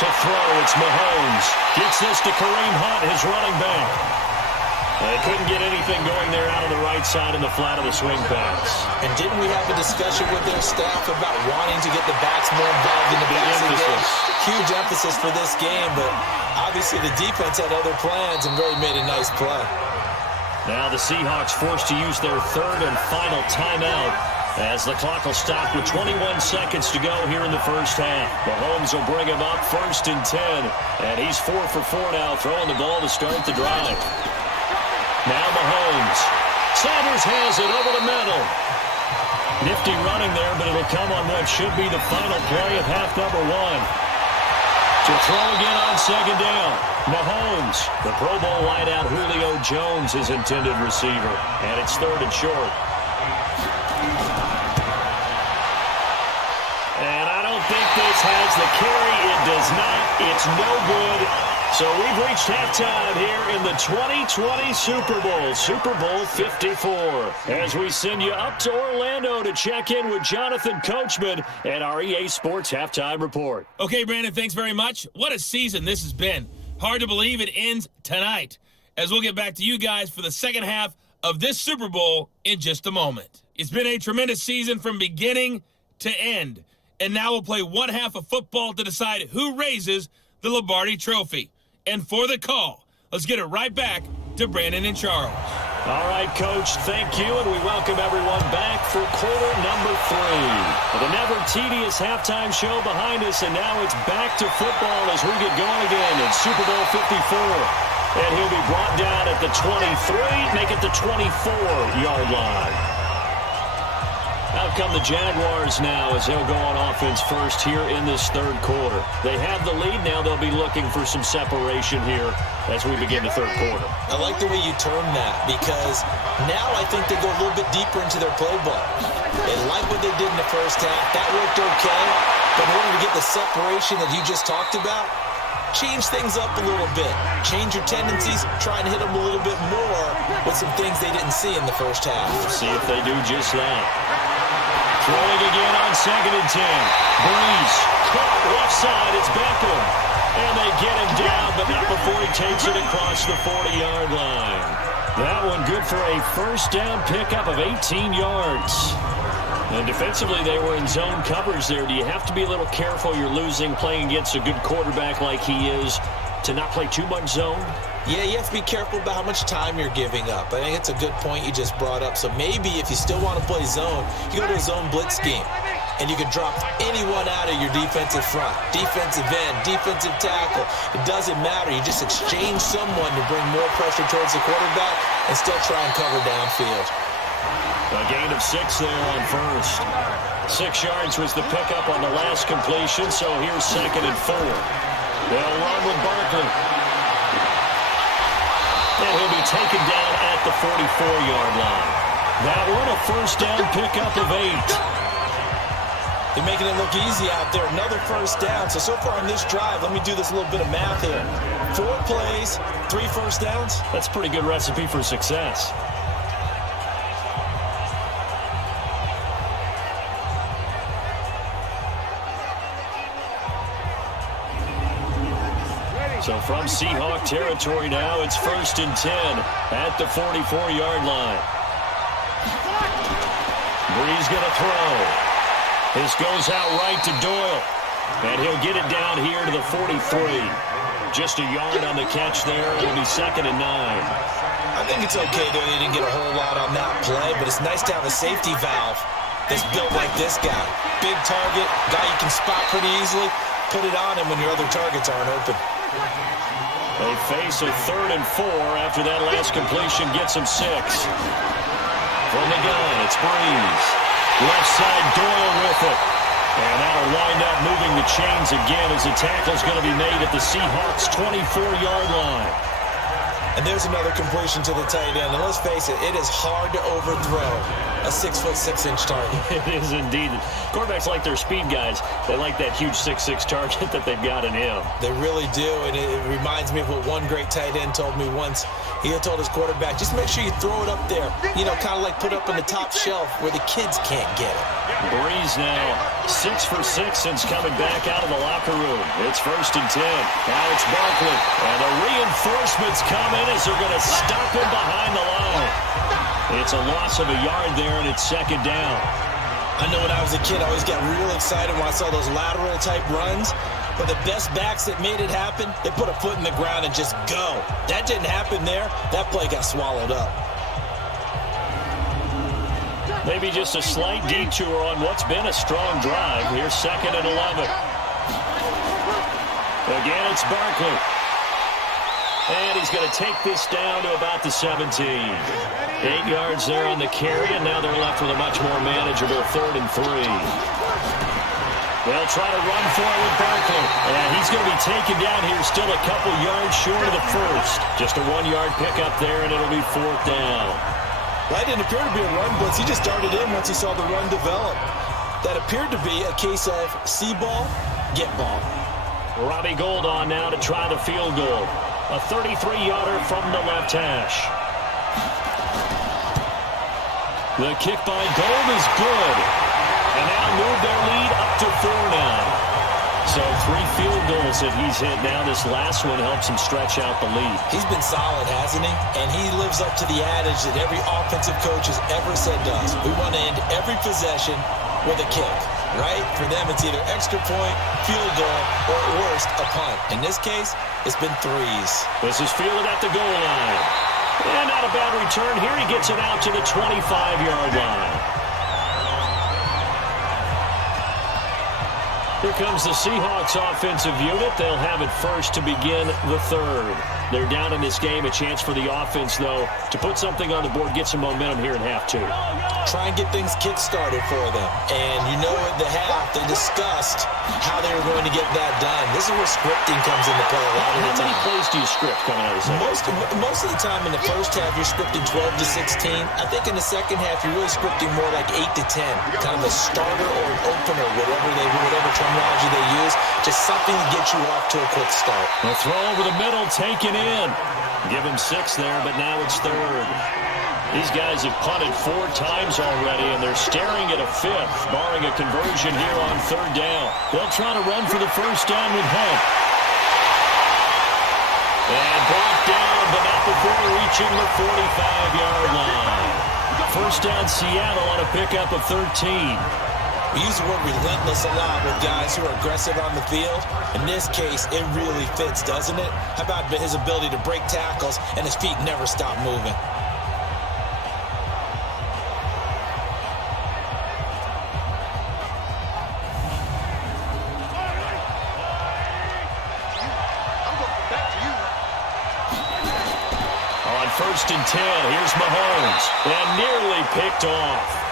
To throw, it's Mahomes. Gets this to Kareem Hunt, his running back. They couldn't get anything going there out on the right side in the flat of the swing pass. And didn't we have a discussion with their staff about wanting to get the backs more involved in the passing game? Huge emphasis for this game, but obviously the defense had other plans and really made a nice play. Now the Seahawks forced to use their third and final timeout as the clock will stop with 21 seconds to go here in the first half. Mahomes will bring him up 1st and 10, and he's 4 for 4 now, throwing the ball to start the drive. Now Mahomes. Sanders has it over the middle. Nifty running there, but it'll come on what should be the final play of half number 1. To throw again on second down. Mahomes, the Pro Bowl wideout Julio Jones, his intended receiver, and it's 3rd and short. And I don't think this has the carry. It does not. It's no good. So we've reached halftime here in the 2020 Super Bowl, Super Bowl 54. As we send you up to Orlando to check in with Jonathan Coachman and our EA Sports Halftime Report. Okay, Brandon, thanks very much. What a season this has been. Hard to believe it ends tonight, as we'll get back to you guys for the second half of this Super Bowl in just a moment. It's been a tremendous season from beginning to end, and now we'll play one half of football to decide who raises the Lombardi Trophy. And for the call, let's get it right back to Brandon and Charles. All right, Coach, thank you, and we welcome everyone back for quarter number 3. The never-tedious halftime show behind us, and now it's back to football as we get going again in Super Bowl 54. And he'll be brought down at the 23, make it the 24-yard line. Out come the Jaguars now as they'll go on offense first here in this third quarter. They have the lead. Now they'll be looking for some separation here as we begin the third quarter. I like the way you term that because now I think they go a little bit deeper into their playbook. They like what they did in the first half. That worked okay. But in order to get the separation that you just talked about, change things up a little bit. Change your tendencies. Try and hit them a little bit more with some things they didn't see in the first half. See if they do just that. Throwing again on 2nd and 10. Breeze. Caught left side. It's Beckham. And they get him down, but not before he takes it across the 40-yard line. That one good for a first down pickup of 18 yards. And defensively, they were in zone coverage there. Do you have to be a little careful? You're losing playing against a good quarterback like he is to not play too much zone? Yeah, you have to be careful about how much time you're giving up. I think it's a good point you just brought up. So maybe if you still want to play zone, you go to a zone blitz scheme. And you can drop anyone out of your defensive front. Defensive end, defensive tackle. It doesn't matter. You just exchange someone to bring more pressure towards the quarterback and still try and cover downfield. A gain of 6 there on first. 6 yards was the pickup on the last completion, so here's 2nd and 4. They'll run with Barkley. And he'll be taken down at the 44-yard line. That one, a first down pickup of 8. They're making it look easy out there. Another first down. So far on this drive, let me do this little bit of math here. 4 plays, 3 first downs. That's a pretty good recipe for success. So from Seahawk territory now, it's 1st and 10 at the 44-yard line. Brees going to throw. This goes out right to Doyle. And he'll get it down here to the 43. Just a yard on the catch there. It'll be 2nd and 9. I think it's okay there. They didn't get a whole lot on that play, but it's nice to have a safety valve that's built like this guy. Big target, guy you can spot pretty easily. Put it on him when your other targets aren't open. They face a 3rd and 4 after that last completion gets him 6. From the gun, it's Brees. Left side, Doyle with it. And that'll wind up moving the chains again as the tackle's going to be made at the Seahawks' 24-yard line. And there's another completion to the tight end. And let's face it, it is hard to overthrow a 6'6" target. It is indeed. Quarterbacks like their speed guys. They like that huge 6'6" target that they've got in him. They really do, and it reminds me of what one great tight end told me once. He had told his quarterback, just make sure you throw it up there. You know, kind of like put it up on the top shelf where the kids can't get it. Brees now 6 for 6 since coming back out of the locker room. It's 1st and 10. Now it's Barkley. And the reinforcements come in as they're going to stop him behind the line. It's a loss of a yard there, and it's 2nd down. I know when I was a kid, I always got real excited when I saw those lateral-type runs. But the best backs that made it happen, they put a foot in the ground and just go. That didn't happen there. That play got swallowed up. Maybe just a slight detour on what's been a strong drive. Here's 2nd and 11. Again, it's Barkley. And he's going to take this down to about the 17. 8 yards there on the carry, and now they're left with a much more manageable 3rd and 3. They'll try to run for it with Barkley. And he's going to be taken down here still a couple yards short of the first. Just a 1-yard pickup there, and it'll be 4th down. That didn't appear to be a run blitz. He just started in once he saw the run develop. That appeared to be a case of see ball, get ball. Robbie Gould on now to try the field goal. A 33-yarder from the left hash. The kick by Gould is good. And now move their lead up to 4 now. So 3 field goals that he's hit now. This last one helps him stretch out the lead. He's been solid, hasn't he? And he lives up to the adage that every offensive coach has ever said to us. We want to end every possession with a kick, right? For them, it's either extra point, field goal, or at worst, a punt. In this case, it's been 3s. This is fielded at the goal line. And not a bad return here. He gets it out to the 25-yard line. Here comes the Seahawks offensive unit. They'll have it first to begin the 3rd. They're down in this game. A chance for the offense, though, to put something on the board, get some momentum here in half 2. Try and get things kick-started for them. And you know at the half, they discussed how they were going to get that done. This is where scripting comes into play a lot of the time. How many plays do you script coming out of the second? Most of the time in the first half, you're scripting 12 to 16. I think in the second half, you're really scripting more like 8 to 10. Kind of a starter or an opener, whatever terminology they use. Just something to get you off to a quick start. A throw over the middle, taken in. Give him 6 there, but now it's 3rd. These guys have punted 4 times already, and they're staring at a 5th, barring a conversion here on 3rd down. They'll try to run for the first down with Hunt. And brought down, but not before reaching the 45-yard line. First down, Seattle on a pickup of 13. We use the word relentless a lot with guys who are aggressive on the field. In this case, it really fits, doesn't it? How about his ability to break tackles and his feet never stop moving? On 1st and 10, here's Mahomes. And nearly picked off.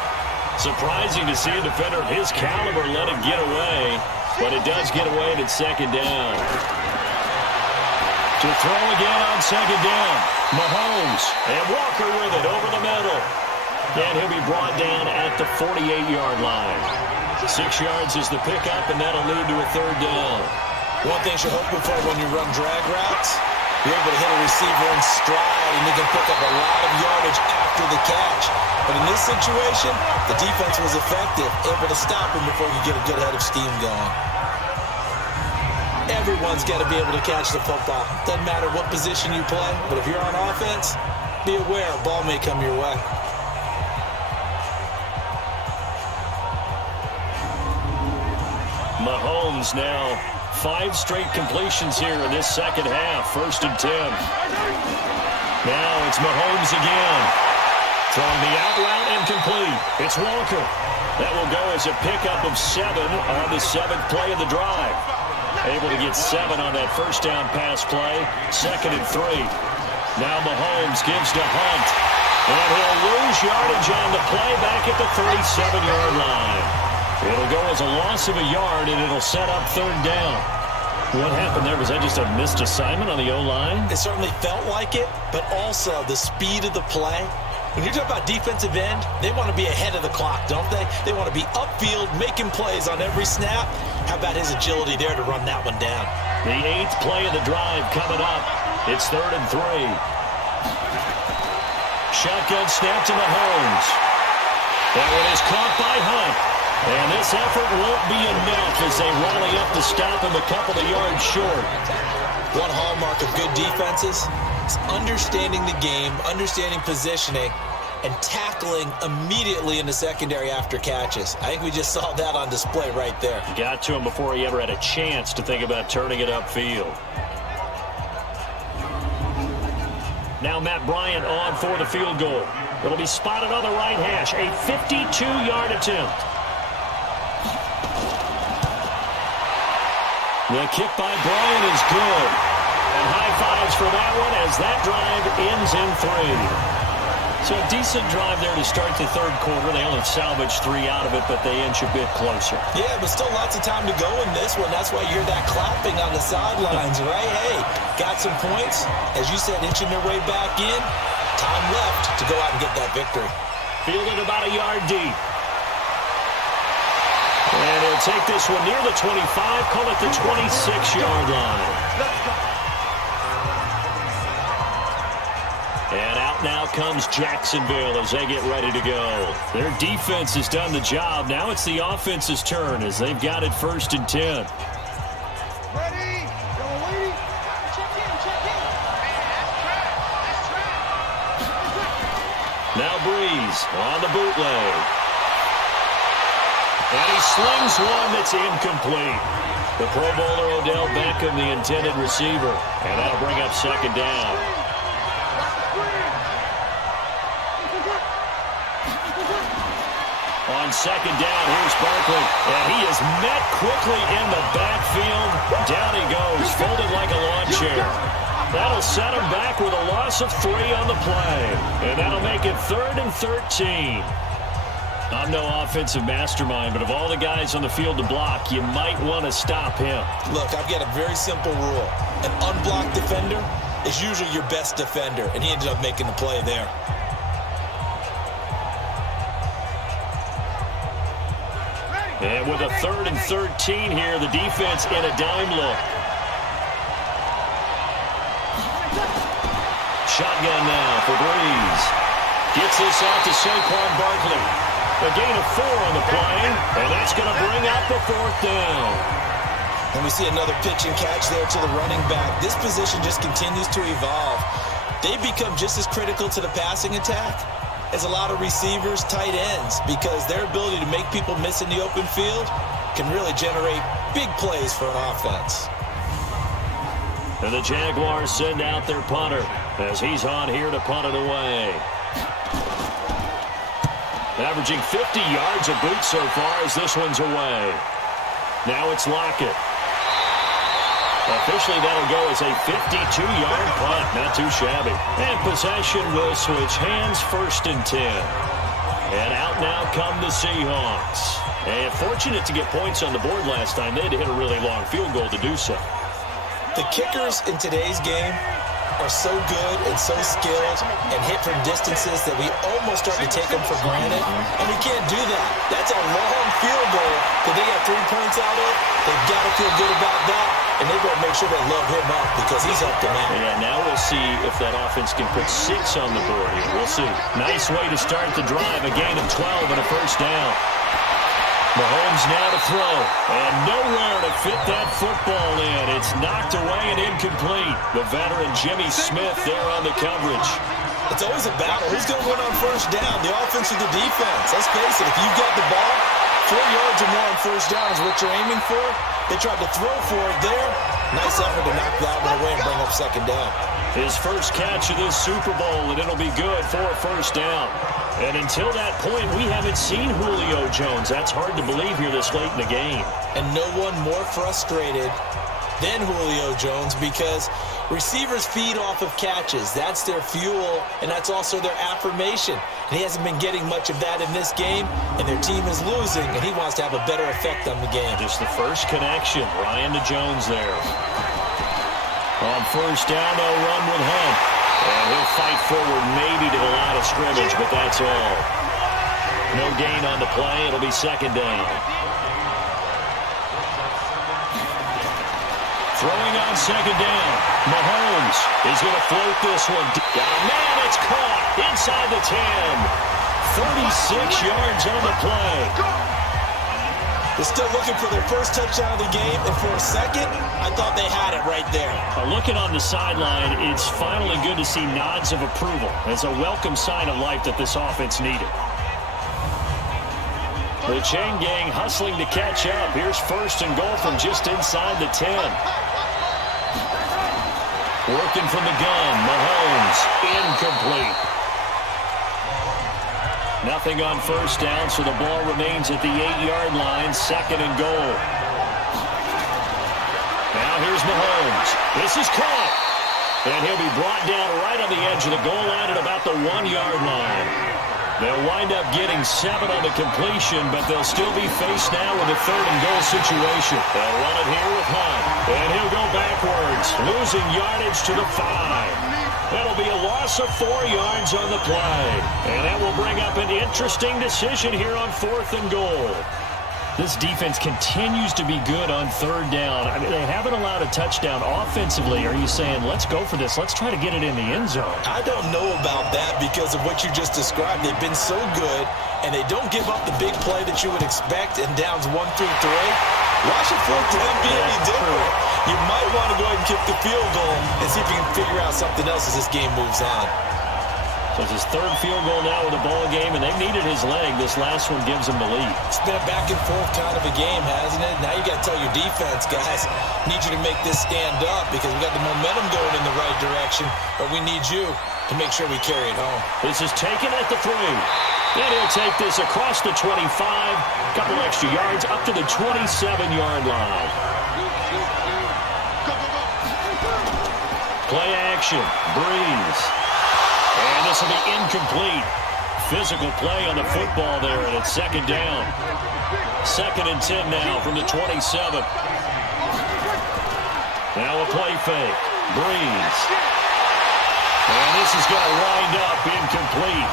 Surprising to see a defender of his caliber let it get away, but it does get away, and it's 2nd down. To throw again on 2nd down. Mahomes and Walker with it over the middle. And he'll be brought down at the 48-yard line. 6 yards is the pickup, and that'll lead to a 3rd down. One thing you're hoping for when you run drag routes, you're able to hit a receiver in stride, and you can pick up a lot of yardage after the catch. But in this situation, the defense was effective, able to stop him before you get a good head of steam going. Everyone's got to be able to catch the football. Doesn't matter what position you play, but if you're on offense, be aware a ball may come your way. Mahomes now 5 straight completions here in this second half. 1st and 10. Now it's Mahomes again. Throwing the out route incomplete. It's Walker. That will go as a pickup of 7 on the 7th play of the drive. Able to get 7 on that first down pass play. 2nd and 3. Now Mahomes gives to Hunt. And he'll lose yardage on the play back at the 37-yard line. It'll go as a loss of a yard, and it'll set up 3rd down. What happened there? Was that just a missed assignment on the O-line? It certainly felt like it, but also the speed of the play. When you're talking about defensive end, they want to be ahead of the clock, don't they? They want to be upfield, making plays on every snap. How about his agility there to run that one down? The 8th play of the drive coming up. It's 3rd and 3. Shotgun snap to Mahomes. That one is caught by Hunt. And this effort won't be enough as they rally up to stop him a couple of yards short. One hallmark of good defenses is understanding the game, understanding positioning, and tackling immediately in the secondary after catches. I think we just saw that on display right there. Got to him before he ever had a chance to think about turning it upfield. Now Matt Bryant on for the field goal. It'll be spotted on the right hash. A 52-yard attempt. The kick by Bryant is good. And high fives for that one as that drive ends in 3. So a decent drive there to start the 3rd quarter. They only salvaged 3 out of it, but they inch a bit closer. Yeah, but still lots of time to go in this one. That's why you hear that clapping on the sidelines, right? Hey, got some points. As you said, inching their way back in. Time left to go out and get that victory. Fielded about a yard deep. And he'll take this one near the 25, call it the 26-yard line. And out now comes Jacksonville as they get ready to go. Their defense has done the job. Now it's the offense's turn as they've got it 1st and 10. Ready? Go, lady. Check in, check in. That's track. Now Breeze on the bootleg. And he slings one that's incomplete. The Pro Bowler Odell Beckham, the intended receiver. And that'll bring up 2nd down. On 2nd down, here's Barkley. And he is met quickly in the backfield. Down he goes, folded like a lawn chair. That'll set him back with a loss of 3 on the play. And that'll make it 3rd and 13. I'm no offensive mastermind, but of all the guys on the field to block, you might want to stop him. Look, I've got a very simple rule. An unblocked defender is usually your best defender, and he ended up making the play there. And with a 3rd and 13 here, the defense in a dime look. Shotgun now for Breeze. Gets this out to Saquon Barkley. A gain of 4 on the play, and that's going to bring up the 4th down. And we see another pitch and catch there to the running back. This position just continues to evolve. They become just as critical to the passing attack as a lot of receivers, tight ends, because their ability to make people miss in the open field can really generate big plays for an offense. And the Jaguars send out their punter as he's on here to punt it away. Averaging 50 yards a boot so far as this one's away. Now it's Lockett. Officially, that'll go as a 52-yard punt. Not too shabby. And possession will switch hands, 1st and 10. And out now come the Seahawks. And fortunate to get points on the board last time. They had to hit a really long field goal to do so. The kickers in today's game are so good and so skilled and hit from distances that we almost start to take them for granted. And we can't do that. That's a long field goal that they got 3 points out of. They've got to feel good about that. And they better make sure they love him up because he's helped them out. Yeah, now we'll see if that offense can put 6 on the board here. We'll see. Nice way to start the drive. A gain of 12 and a 1st down. Mahomes now to throw, and nowhere to fit that football in. It's knocked away and incomplete. The veteran Jimmy Smith there on the coverage. It's always a battle. Who's going to win on first down, the offense or the defense? Let's face it, if you've got the ball, 4 yards or more on first down is what you're aiming for. They tried to throw for it there. Nice effort to knock that one away and bring up second down. His first catch of this Super Bowl, and it'll be good for a first down. And until that point, we haven't seen Julio Jones. That's hard to believe here this late in the game. And no one more frustrated than Julio Jones because receivers feed off of catches. That's their fuel, and that's also their affirmation. And he hasn't been getting much of that in this game, and their team is losing, and he wants to have a better effect on the game. Just the first connection, Ryan to Jones there. On first down, they'll run with Hunt. And he'll fight forward maybe to the line of scrimmage, but that's all. No gain on the play. It'll be second down. Throwing on second down. Mahomes is going to float this one. Got a man. It's caught inside the 10. 36 yards on the play. They're still looking for their first touchdown of the game, and for a second, I thought they had it right there. Looking on the sideline, it's finally good to see nods of approval. It's a welcome sign of life that this offense needed. The chain gang hustling to catch up. Here's first and goal from just inside the 10. Working from the gun, Mahomes, incomplete. Nothing on first down, so the ball remains at the 8-yard line, second and goal. Now here's Mahomes. This is caught. And he'll be brought down right on the edge of the goal line at about the 1-yard line. They'll wind up getting 7 on the completion, but they'll still be faced now with a third and goal situation. They'll run it here with Hunt. And he'll go backwards, losing yardage to the 5. That'll be a loss of 4 yards on the play. And that will bring up an interesting decision here on fourth and goal. This defense continues to be good on third down. I mean, they haven't allowed a touchdown offensively. Are you saying, let's go for this? Let's try to get it in the end zone. I don't know about that because of what you just described. They've been so good, and they don't give up the big play that you would expect in downs 1 through 3. Watch it for it to them be any different. You might want to go ahead and kick the field goal and see if you can figure out something else as this game moves on. So it's his third field goal now with a ball game, and they've needed his leg. This last one gives them the lead. It's been a back and forth kind of a game, hasn't it? Now you got to tell your defense, guys, need you to make this stand up because we got the momentum going in the right direction, but we need you to make sure we carry it home. This is taken at the 3. And he'll take this across the 25, couple extra yards up to the 27-yard line. Play action, Breeze. And this will be incomplete. Physical play on the football there, and it's second down. Second and 10 now from the 27. Now a play fake. Breeze. And this is going to wind up incomplete.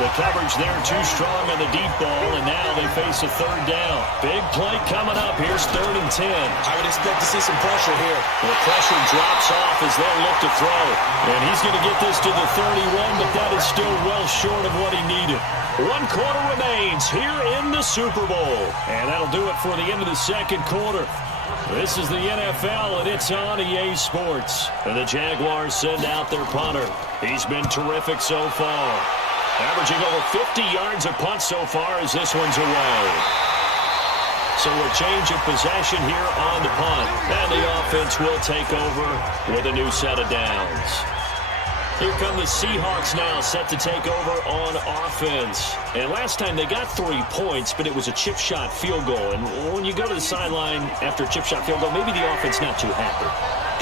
The coverage there too strong on the deep ball, and now they face a third down. Big play coming up. Here's third and 10. I would expect to see some pressure here. The pressure drops off as they'll look to throw. And he's going to get this to the 31, but that is still well short of what he needed. 1 quarter remains here in the Super Bowl. And that'll do it for the end of the second quarter. This is the NFL, and it's on EA Sports. And the Jaguars send out their punter. He's been terrific so far. Averaging over 50 yards a punt so far as this one's away. So a change of possession here on the punt. And the offense will take over with a new set of downs. Here come the Seahawks now, set to take over on offense. And last time they got 3 points, but it was a chip shot field goal. And when you go to the sideline after a chip shot field goal, maybe the offense not too happy.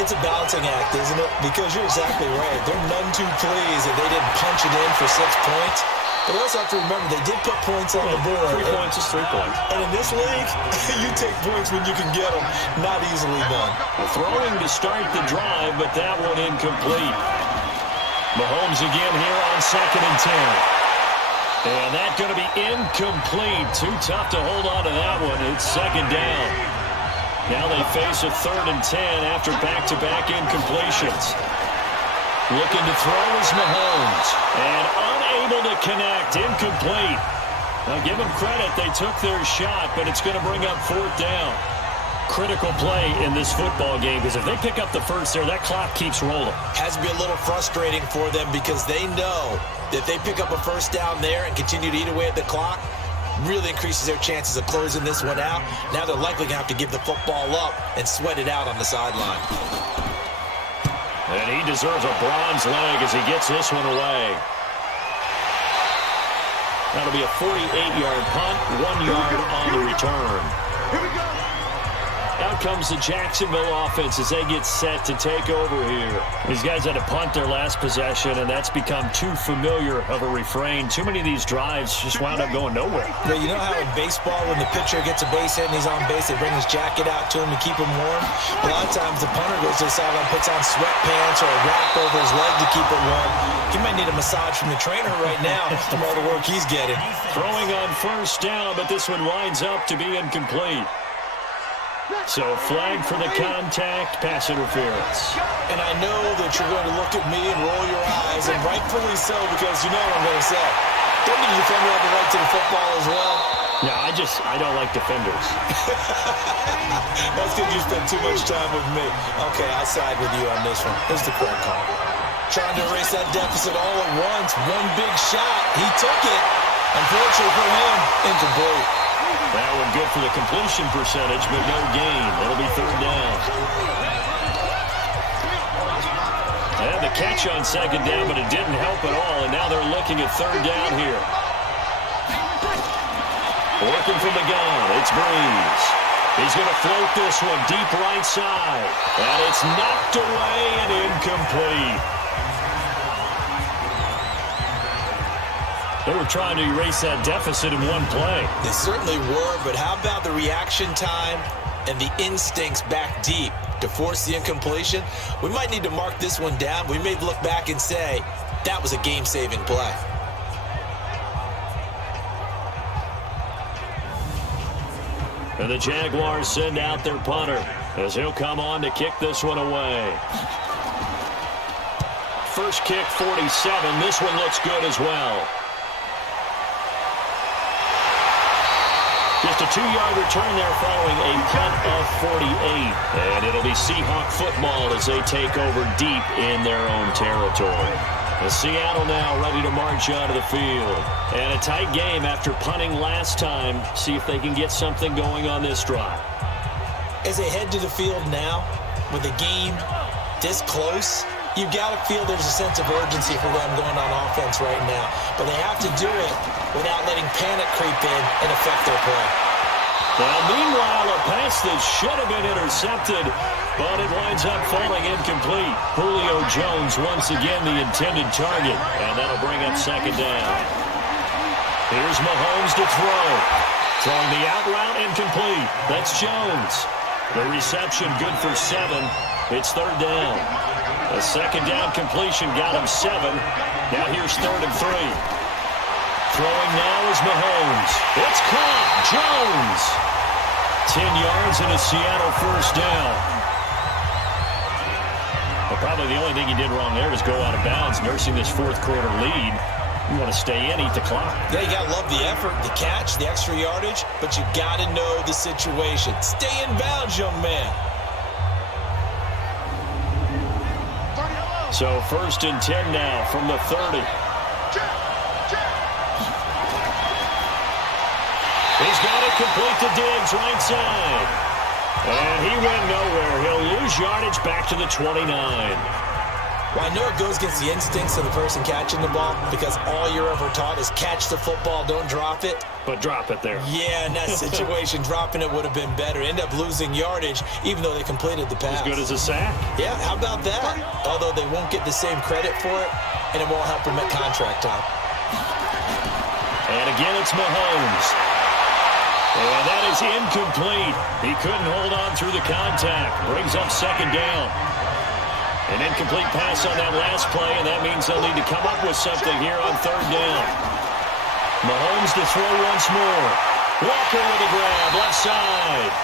It's a balancing act, isn't it? Because you're exactly right. They're none too pleased that they didn't punch it in for 6 points. But we also have to remember they did put points on the board. 3 points is 3 points. And in this league, you take points when you can get them. Not easily done. Throwing to start the drive, but that one incomplete. Mahomes again here on second and 10. And that's going to be incomplete. Too tough to hold on to that one. It's second down. Now they face a third and 10 after back-to-back incompletions. Looking to throw is Mahomes. And unable to connect. Incomplete. Now give them credit. They took their shot, but it's going to bring up 4th down. Critical play in this football game, because if they pick up the first there, that clock keeps rolling. Has to be a little frustrating for them because they know that if they pick up a first down there and continue to eat away at the clock, really increases their chances of closing this one out. Now they're likely going to have to give the football up and sweat it out on the sideline. And he deserves a bronze leg as he gets this one away. That'll be a 48-yard punt, 1 yard on the return. Here we go. Out comes the Jacksonville offense as they get set to take over here. These guys had to punt their last possession, and that's become too familiar of a refrain. Too many of these drives just wound up going nowhere. Yeah, you know how in baseball, when the pitcher gets a base hit and he's on base, they bring his jacket out to him to keep him warm? A lot of times the punter goes to the sideline, puts on sweatpants or a wrap over his leg to keep it warm. He might need a massage from the trainer right now from all the work he's getting. Throwing on first down, but this one winds up to be incomplete. So flag for the contact, pass interference. And I know that you're going to look at me and roll your eyes, and rightfully so, because you know what I'm going to say. Don't the defender have the right to the football as well? No, I don't like defenders. That's because you spend too much time with me. Okay, I'll side with you on this one. Here's the correct call. Trying to erase that deficit all at once. One big shot. He took it. Unfortunately for him, incomplete. That one good for the completion percentage, but no gain. It'll be 3rd down. And the catch on 2nd down, but it didn't help at all, and now they're looking at 3rd down here. Working from the gun, it's Breeze. He's going to float this one deep right side, and it's knocked away and incomplete. They were trying to erase that deficit in one play. They certainly were, but how about the reaction time and the instincts back deep to force the incompletion? We might need to mark this one down. We may look back and say, that was a game-saving play. And the Jaguars send out their punter as he'll come on to kick this one away. First kick, 47. This one looks good as well. Just a 2-yard return there following a punt of 48. And it'll be Seahawk football as they take over deep in their own territory. And Seattle now ready to march onto the field. And a tight game after punting last time. See if they can get something going on this drive. As they head to the field now, with the game this close, you've got to feel there's a sense of urgency for them going on offense right now. But they have to do it without letting panic creep in and affect their play. Well, meanwhile, a pass that should have been intercepted, but it winds up falling incomplete. Julio Jones once again the intended target, and that'll bring up 2nd down. Here's Mahomes to throw. Throwing the out route incomplete. That's Jones. The reception good for 7. It's 3rd down. A 2nd down completion got him 7. Now here's 3rd and 3. Throwing now is Mahomes. It's caught. Jones. 10 yards and a Seattle first down. Well, probably the only thing he did wrong there was go out of bounds, nursing this 4th quarter lead. You want to stay in, eat the clock. Yeah, you got to love the effort, the catch, the extra yardage, but you got to know the situation. Stay in bounds, young man. So 1st and 10 now from the 30. He's got it complete to Diggs, right side. And he went nowhere. He'll lose yardage back to the 29. Well, I know it goes against the instincts of the person catching the ball because all you're ever taught is catch the football, don't drop it. But drop it there. Yeah, in that situation, dropping it would have been better. End up losing yardage even though they completed the pass. As good as a sack. Yeah, how about that? Although they won't get the same credit for it, and it won't help them at contract time. And again, it's Mahomes. And that is incomplete. He couldn't hold on through the contact. Brings up 2nd down. An incomplete pass on that last play, and that means they'll need to come up with something here on 3rd down. Mahomes to throw once more. Walker with a grab, left side.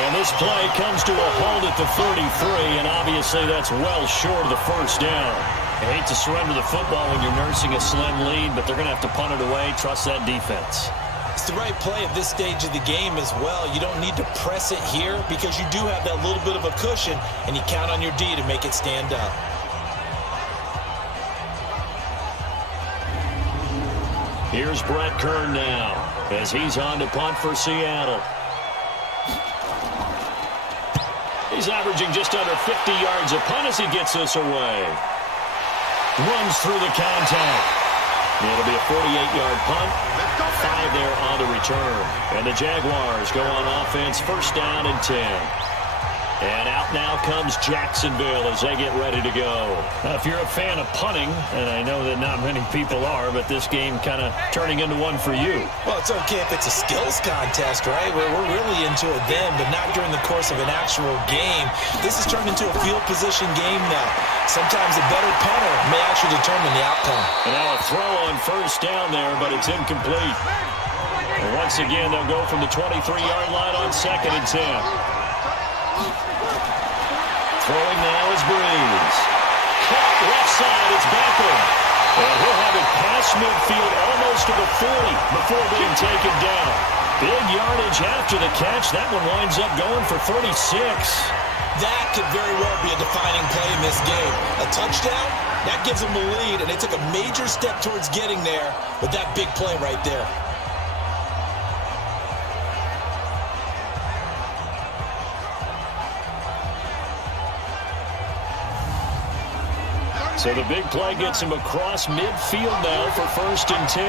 And this play comes to a halt at the 33, and obviously that's well short of the first down. I hate to surrender the football when you're nursing a slim lead, but they're going to have to punt it away. Trust that defense. It's the right play at this stage of the game as well. You don't need to press it here because you do have that little bit of a cushion, and you count on your D to make it stand up. Here's Brett Kern now as he's on to punt for Seattle. He's averaging just under 50 yards a punt as he gets this away. Runs through the contact. It'll be a 48-yard punt. 5 there on the return. And the Jaguars go on offense, first down and 10. And out now comes Jacksonville as they get ready to go. If you're a fan of punting, and I know that not many people are, but this game kind of turning into one for you. Well, it's okay if it's a skills contest, right? We're really into it then, but not during the course of an actual game. This has turned into a field position game now. Sometimes a better punter may actually determine the outcome. And now a throw on first down there, but it's incomplete. And once again, they'll go from the 23-yard line on 2nd and 10. Throwing now is Breeze. Caught left side, it's Beckham. And he'll have it past midfield almost to the 40 before being taken down. Big yardage after the catch. That one winds up going for 36. That could very well be a defining play in this game. A touchdown, that gives them the lead, and they took a major step towards getting there with that big play right there. So the big play gets him across midfield now for 1st and 10.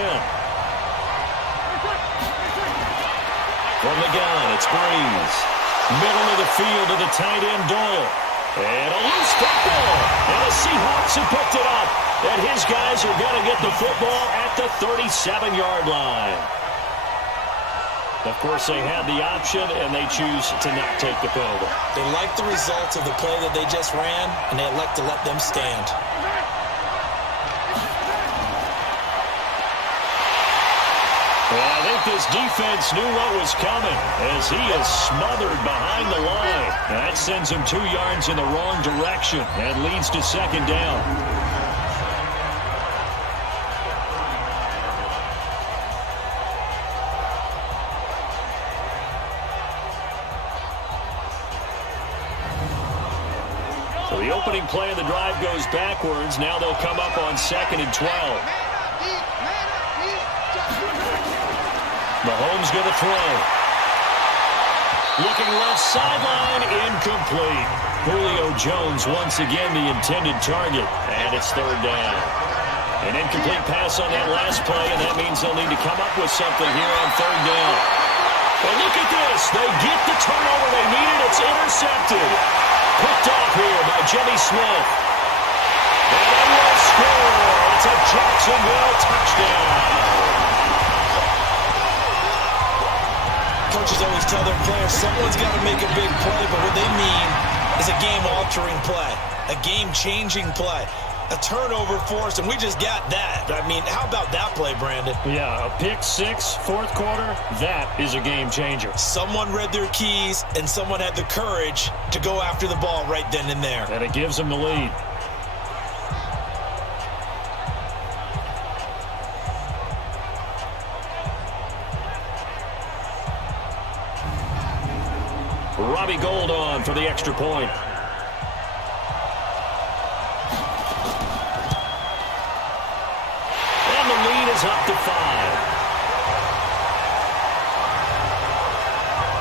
From the gun, it's Breeze. Middle of the field to the tight end, Doyle. And a loose football. And the Seahawks have picked it up. And his guys are going to get the football at the 37-yard line. Of course, they had the option, and they choose to not take the penalty. They like the results of the play that they just ran, and they elect to let them stand. Well, I think this defense knew what was coming as he is smothered behind the line. That sends him 2 yards in the wrong direction and leads to 2nd down. So the opening play of the drive goes backwards. Now they'll come up on 2nd and 12. Mahomes going to throw. Looking left sideline, incomplete. Julio Jones once again the intended target, and it's 3rd down. An incomplete pass on that last play, and that means they'll need to come up with something here on 3rd down. But look at this. They get the turnover they needed. It's intercepted. Picked off here by Jimmy Smith. And they will score. It's a Jacksonville touchdown. Coaches always tell their players someone's got to make a big play, but what they mean is a game-altering play, a game-changing play, a turnover force, and we just got that. I mean, how about that play, Brandon? Yeah, a pick 6, 4th quarter, that is a game changer. Someone read their keys, and someone had the courage to go after the ball right then and there. And it gives them the lead. Robbie Gould on for the extra point. And the lead is up to 5.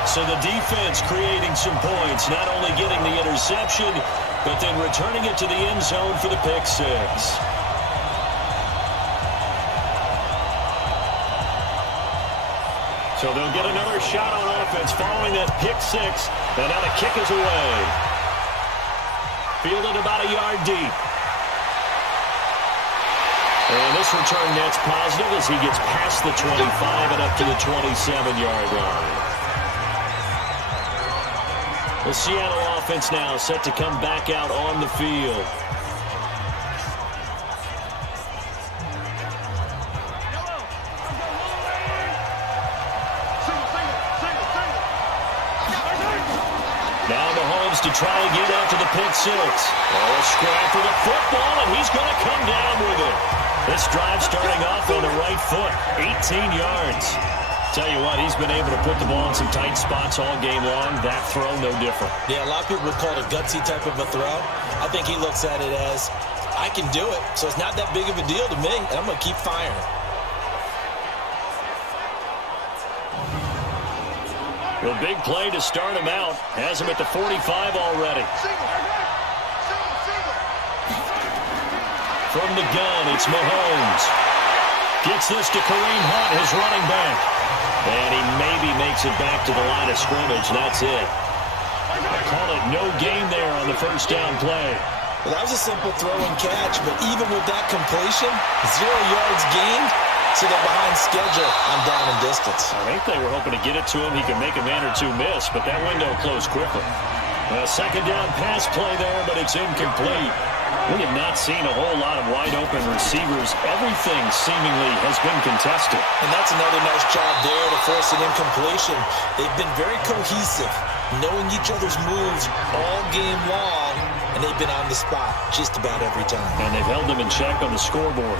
So the defense creating some points, not only getting the interception, but then returning it to the end zone for the pick 6. So they'll get another shot on offense following that pick 6. And now the kick is away. Fielded about a yard deep. And this return net's positive as he gets past the 25 and up to the 27-yard line. The Seattle offense now set to come back out on the field. drives to try again after the pick six. A scrap for the football, and he's going to come down with it. This drive starting off on the right foot, 18 yards. Tell you what, he's been able to put the ball in some tight spots all game long. That throw, no different. Yeah, a lot of people would call it a gutsy type of a throw. I think he looks at it as, I can do it, so it's not that big of a deal to me, and I'm going to keep firing. The big play to start him out. Has him at the 45 already. From the gun, it's Mahomes. Gets this to Kareem Hunt, his running back. And he maybe makes it back to the line of scrimmage. That's it. I call it no gain there on the first down play. Well, that was a simple throw and catch, but even with that completion, 0 yards gained, so they're behind schedule on down and distance. I think they were hoping to get it to him. He could make a man or two miss, but that window closed quickly. A second down pass play there, but it's incomplete. We have not seen a whole lot of wide-open receivers. Everything seemingly has been contested. And that's another nice job there to force an incompletion. They've been very cohesive, knowing each other's moves all game long, and they've been on the spot just about every time. And they've held them in check on the scoreboard.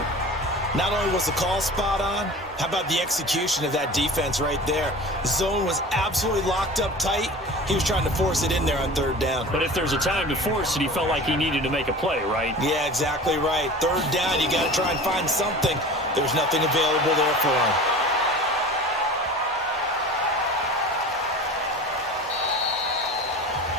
Not only was the call spot on, how about the execution of that defense right there? The zone was absolutely locked up tight. He was trying to force it in there on third down. But if there's a time to force it, he felt like he needed to make a play, right? Yeah, exactly right. Third down, you got to try and find something. There's nothing available there for him.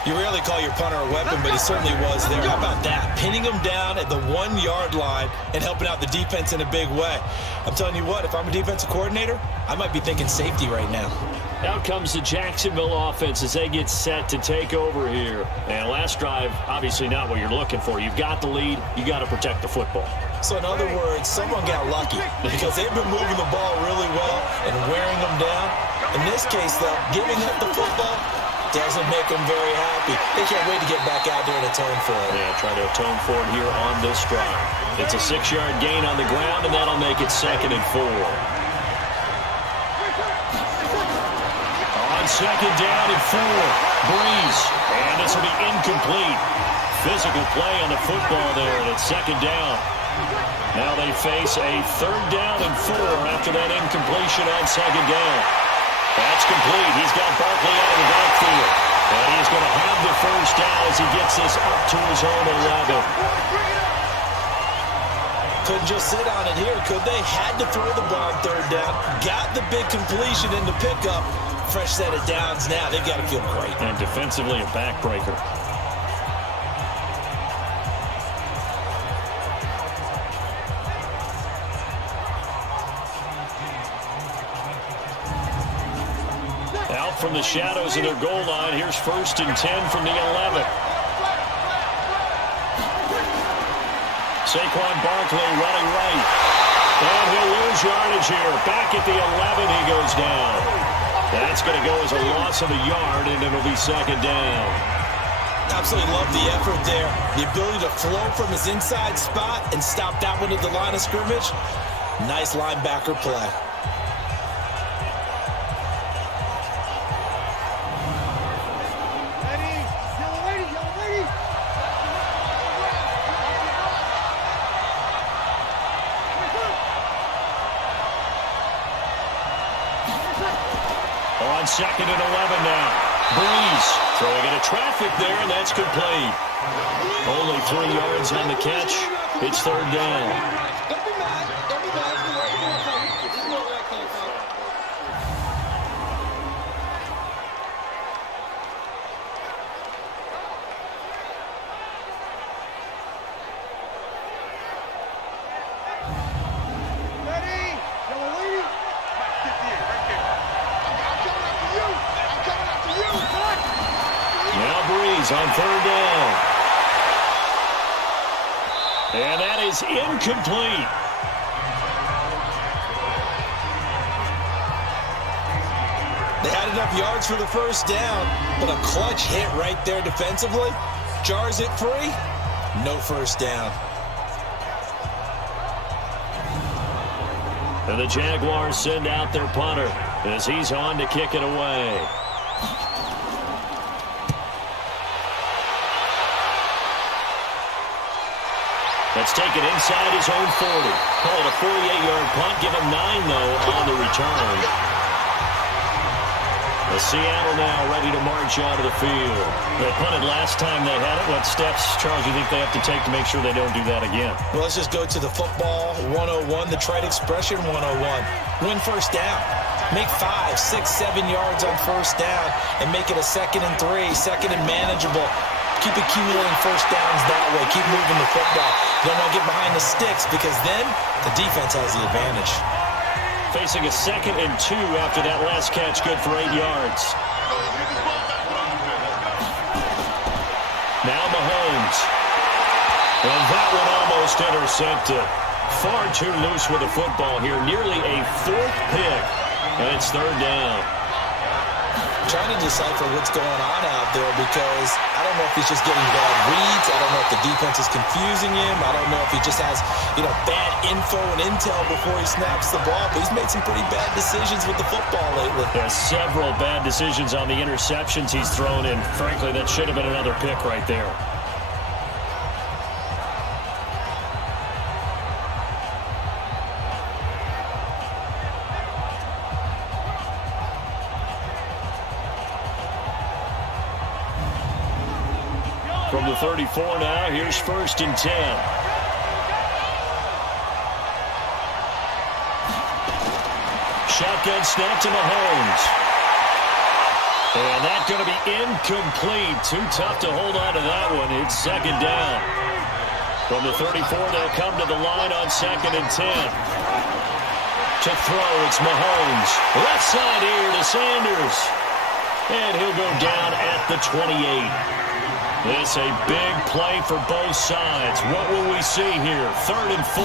You rarely call your punter a weapon, but he certainly was there. How about that? Pinning him down at the 1 yard line and helping out the defense in a big way. I'm telling you what, if I'm a defensive coordinator, I might be thinking safety right now. Out comes the Jacksonville offense as they get set to take over here. And last drive, obviously not what you're looking for. You've got the lead. You got to protect the football. So in other words, someone got lucky because they've been moving the ball really well and wearing them down. In this case, though, giving up the football doesn't make them very happy. They can't wait to get back out there and atone for it. Yeah, try to atone for it here on this drive. It's a 6-yard gain on the ground, and that'll make it 2nd and 4. On 2nd down and 4, Breeze. And this will be incomplete. Physical play on the football there, and it's 2nd down. Now they face a 3rd down and 4 after that incompletion on 2nd down. That's complete. He's got Barkley out of the backfield. And he's going to have the first down as he gets this up to his own 11. Couldn't just sit on it here, could they? Had to throw the ball on 3rd down. Got the big completion in the pickup. Fresh set of downs now. They've got to feel great. And defensively, a backbreaker. Out from the shadows of their goal line. Here's 1st and 10 from the 11. Saquon Barkley running right. And he'll lose yardage here. Back at the 11, he goes down. That's going to go as a loss of a yard, and it'll be 2nd down. Absolutely love the effort there. The ability to flow from his inside spot and stop that one at the line of scrimmage. Nice linebacker play. On 2nd and 11 now. Breeze throwing into traffic there, and that's complete. Only 3 yards on the catch. It's 3rd down. On 3rd down. And that is incomplete. They had enough yards for the first down, but a clutch hit right there defensively. Jars it free. No first down. And the Jaguars send out their punter as he's on to kick it away. Let's take it inside his own 40. Call it a 48-yard punt. Give him 9, though, on the return. The Seattle now ready to march out of the field. They punted last time they had it. What steps, Charles, do you think they have to take to make sure they don't do that again? Well, let's just go to the football 101, the trade expression 101. Win first down. Make 5, 6, 7 yards on first down and make it a 2nd and 3, 2nd and manageable. Keep accumulating first downs that way. Keep moving the football. You don't want to get behind the sticks because then the defense has the advantage. Facing a 2nd and 2 after that last catch, good for 8 yards. Now Mahomes. And that one almost intercepted. Far too loose with the football here. Nearly a 4th pick. And it's 3rd down. Trying to decipher what's going on out there because I don't know if he's just getting bad reads. I don't know if the defense is confusing him. I don't know if he just has, bad info and intel before he snaps the ball. But he's made some pretty bad decisions with the football lately. There's several bad decisions on the interceptions he's thrown in. Frankly, that should have been another pick right there. From the 34 now, here's 1st and 10. Shotgun snap to Mahomes. And that's going to be incomplete. Too tough to hold on to that one. It's 2nd down. From the 34, they'll come to the line on 2nd and 10. To throw, it's Mahomes. Left side here to Sanders. And he'll go down at the 28. This a big play for both sides. What will we see here? 3rd and 4.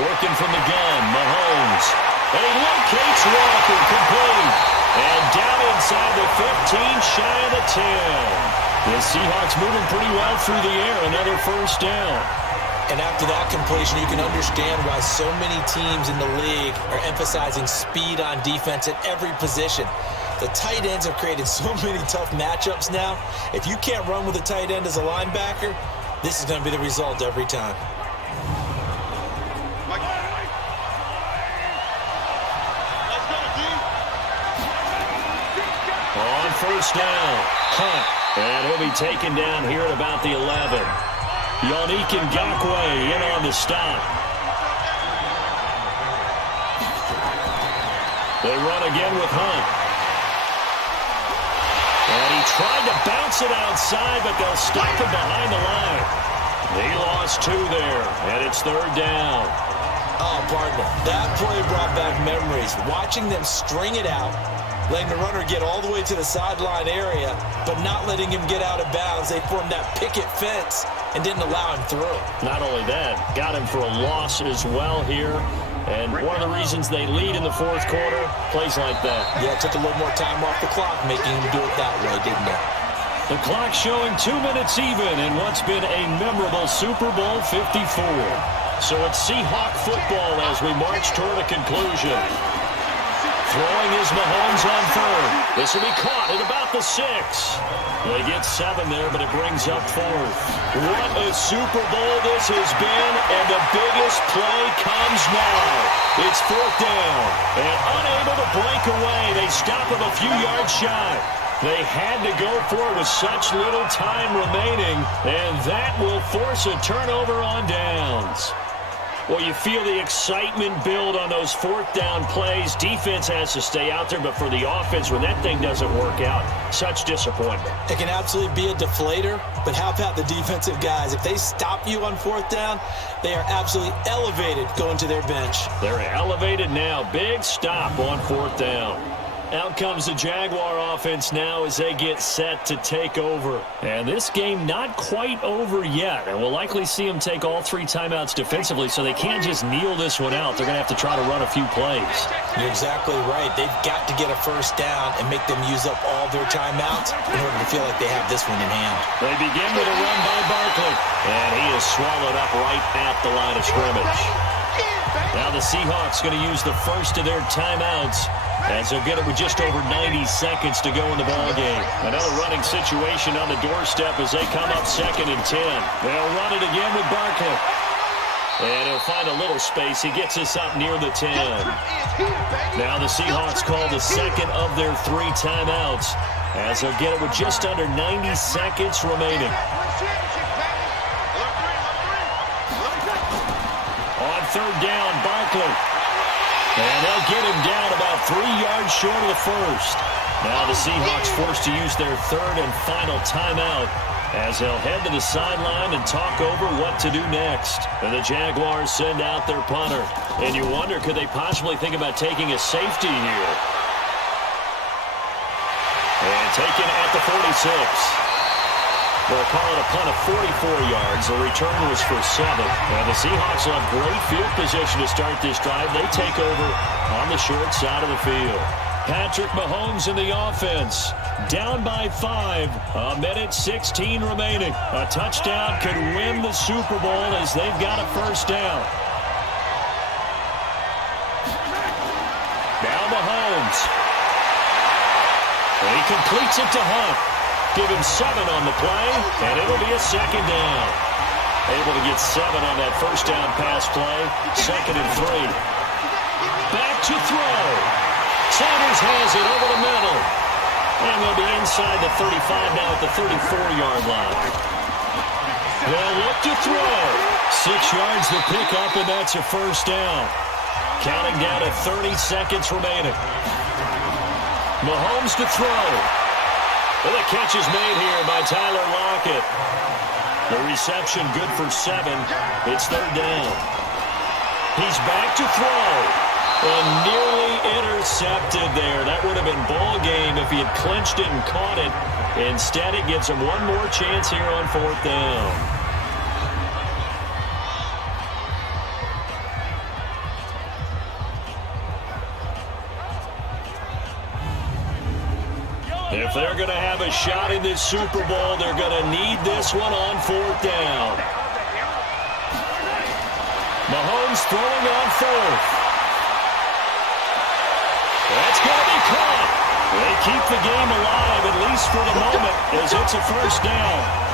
Working from the gun, Mahomes. And he locates Walker, complete. And down inside the 15, shy of the 10. The Seahawks moving pretty well through the air. Another 1st down. And after that completion, you can understand why so many teams in the league are emphasizing speed on defense at every position. The tight ends have created so many tough matchups now. If you can't run with a tight end as a linebacker, this is going to be the result every time. On 1st down, Hunt. And he'll be taken down here at about the 11. Yannick Ngakoue in on the stop. They run again with Hunt. And he tried to bounce it outside, but they'll stop him behind the line. He lost 2 there, and it's 3rd down. Oh, partner, that play brought back memories. Watching them string it out, letting the runner get all the way to the sideline area, but not letting him get out of bounds. They formed that picket fence and didn't allow him through. Not only that, got him for a loss as well here. And one of the reasons they lead in the 4th quarter, plays like that. Yeah, it took a little more time off the clock, making him do it that way, didn't it? The clock showing 2 minutes even in what's been a memorable Super Bowl 54. So it's Seahawk football as we march toward a conclusion. Throwing is Mahomes on 3rd. This will be caught at about the 6. They get 7 there, but it brings up 4th. What a Super Bowl this has been, and the biggest play comes now. It's 4th down, and unable to break away. They stop him a few yards shy. They had to go for it with such little time remaining, and that will force a turnover on downs. Well, you feel the excitement build on those 4th down plays. Defense has to stay out there, but for the offense, when that thing doesn't work out, such disappointment. It can absolutely be a deflator, but how about the defensive guys? If they stop you on 4th down, they are absolutely elevated going to their bench. They're elevated now. Big stop on 4th down. Out comes the Jaguar offense now as they get set to take over. And this game not quite over yet. And we'll likely see them take all 3 timeouts defensively, so they can't just kneel this one out. They're going to have to try to run a few plays. You're exactly right. They've got to get a 1st down and make them use up all their timeouts in order to feel like they have this one in hand. They begin with a run by Barkley. And he is swallowed up right at the line of scrimmage. Now the Seahawks going to use the first of their timeouts as they'll get it with just over 90 seconds to go in the ballgame. Another running situation on the doorstep as they come up 2nd and 10. They'll run it again with Barkley. And he'll find a little space. He gets us up near the 10. Now the Seahawks call the second of their 3 timeouts as they'll get it with just under 90 seconds remaining. On 3rd down, Barkley. And they'll get him down about 3 yards short of the first. Now the Seahawks forced to use their 3rd and final timeout as they'll head to the sideline and talk over what to do next. And the Jaguars send out their punter. And you wonder, could they possibly think about taking a safety here? And taken at the 46. They'll call it a punt of 44 yards. The return was for 7. And the Seahawks will have great field position to start this drive. They take over on the short side of the field. Patrick Mahomes in the offense. Down by 5. 1:16 remaining. A touchdown could win the Super Bowl as they've got a first down. Now Mahomes. And he completes it to Hunt. Give him 7 on the play, and it'll be a 2nd down. Able to get 7 on that first down pass play. 2nd and 3. Back to throw. Sanders has it over the middle. And they'll be inside the 35 now at the 34-yard line. They'll look to throw. 6 yards to pick up, and that's a first down. Counting down to 30 seconds remaining. Mahomes to throw. Well, the catch is made here by Tyler Lockett. The reception good for 7. It's 3rd down. He's back to throw. And nearly intercepted there. That would have been ball game if he had clinched it and caught it. Instead, it gives him one more chance here on 4th down. If they're going to have a shot in this Super Bowl, they're going to need this one on 4th down. Mahomes throwing on 4th. That's going to be caught. They keep the game alive, at least for the moment, as it's a first down.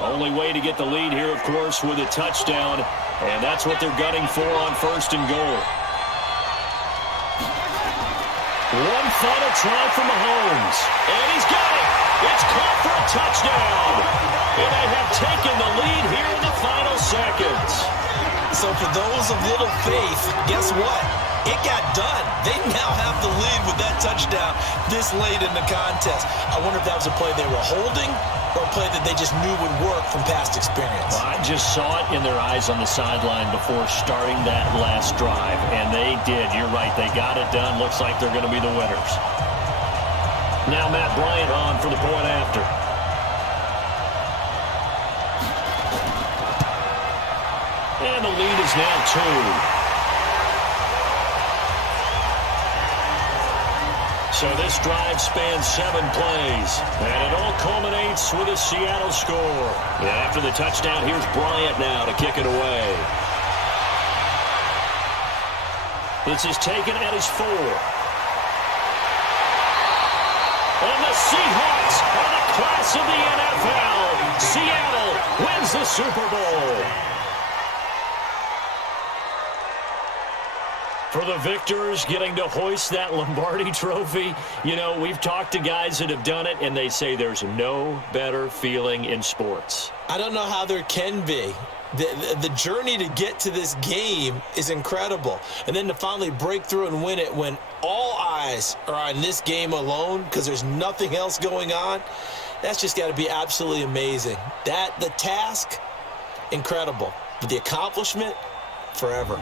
Only way to get the lead here, of course, with a touchdown, and that's what they're gunning for on 1st and goal. One final try for Mahomes, and he's got it. It's caught for a touchdown, and they have taken the lead here in the final seconds. So for those of little faith, guess what? It got done. They now have the lead with that touchdown this late in the contest. I wonder if that was a play they were holding or a play that they just knew would work from past experience. Well, I just saw it in their eyes on the sideline before starting that last drive, and they did. You're right. They got it done. Looks like they're going to be the winners. Now Matt Bryant on for the point after. And the lead is now 2. So this drive spans 7 plays, and it all culminates with a Seattle score. And after the touchdown, here's Bryant now to kick it away. This is taken at his 4. And the Seahawks are the class of the NFL. Seattle wins the Super Bowl. For the victors getting to hoist that Lombardi trophy, you know, we've talked to guys that have done it, and they say there's no better feeling in sports. I don't know how there can be. The journey to get to this game is incredible. And then to finally break through and win it when all eyes are on this game alone because there's nothing else going on, that's just got to be absolutely amazing. The task, incredible. But the accomplishment, forever.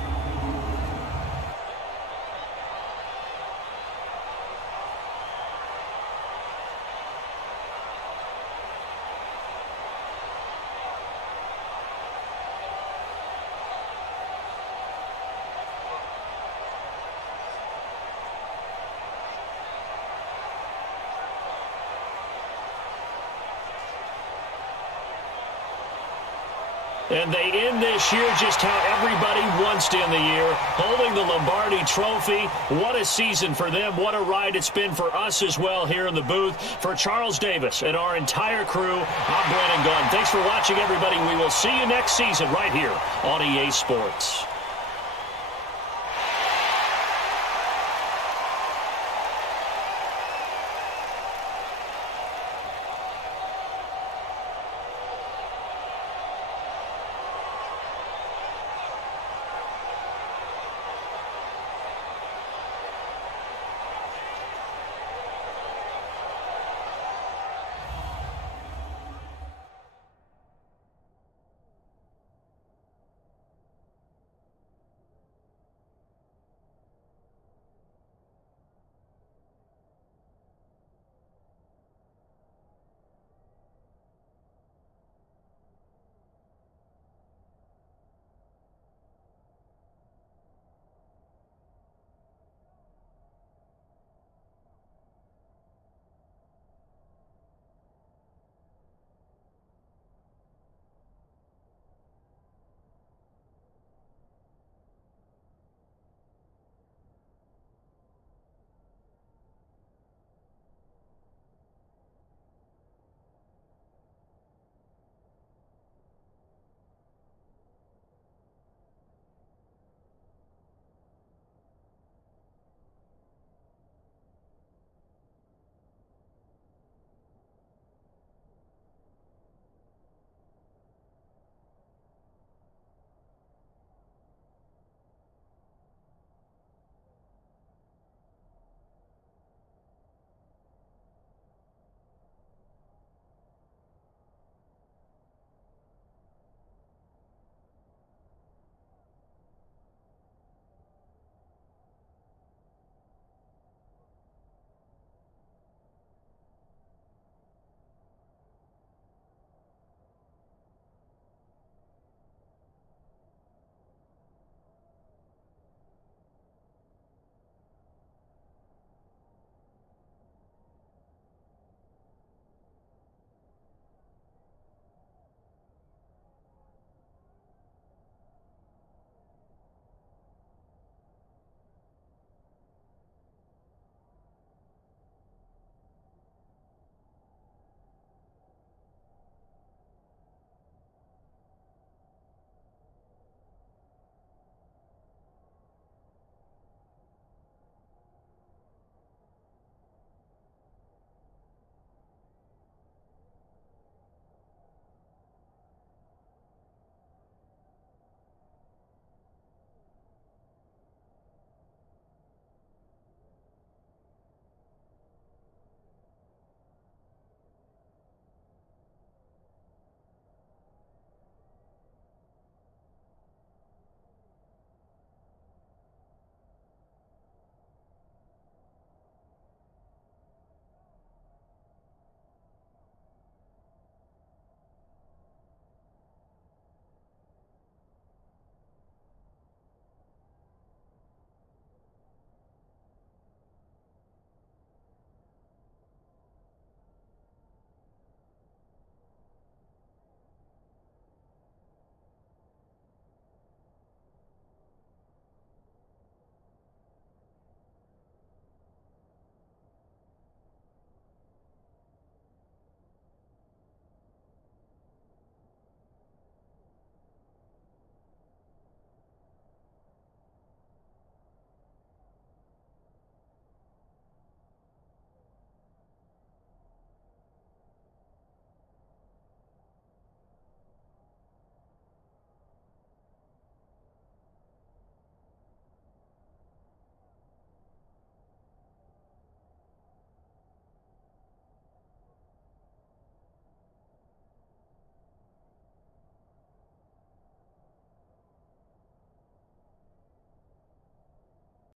And they end this year just how everybody wants to end the year, holding the Lombardi Trophy. What a season for them. What a ride it's been for us as well here in the booth. For Charles Davis and our entire crew, I'm Brandon Gunn. Thanks for watching, everybody. We will see you next season right here on EA Sports.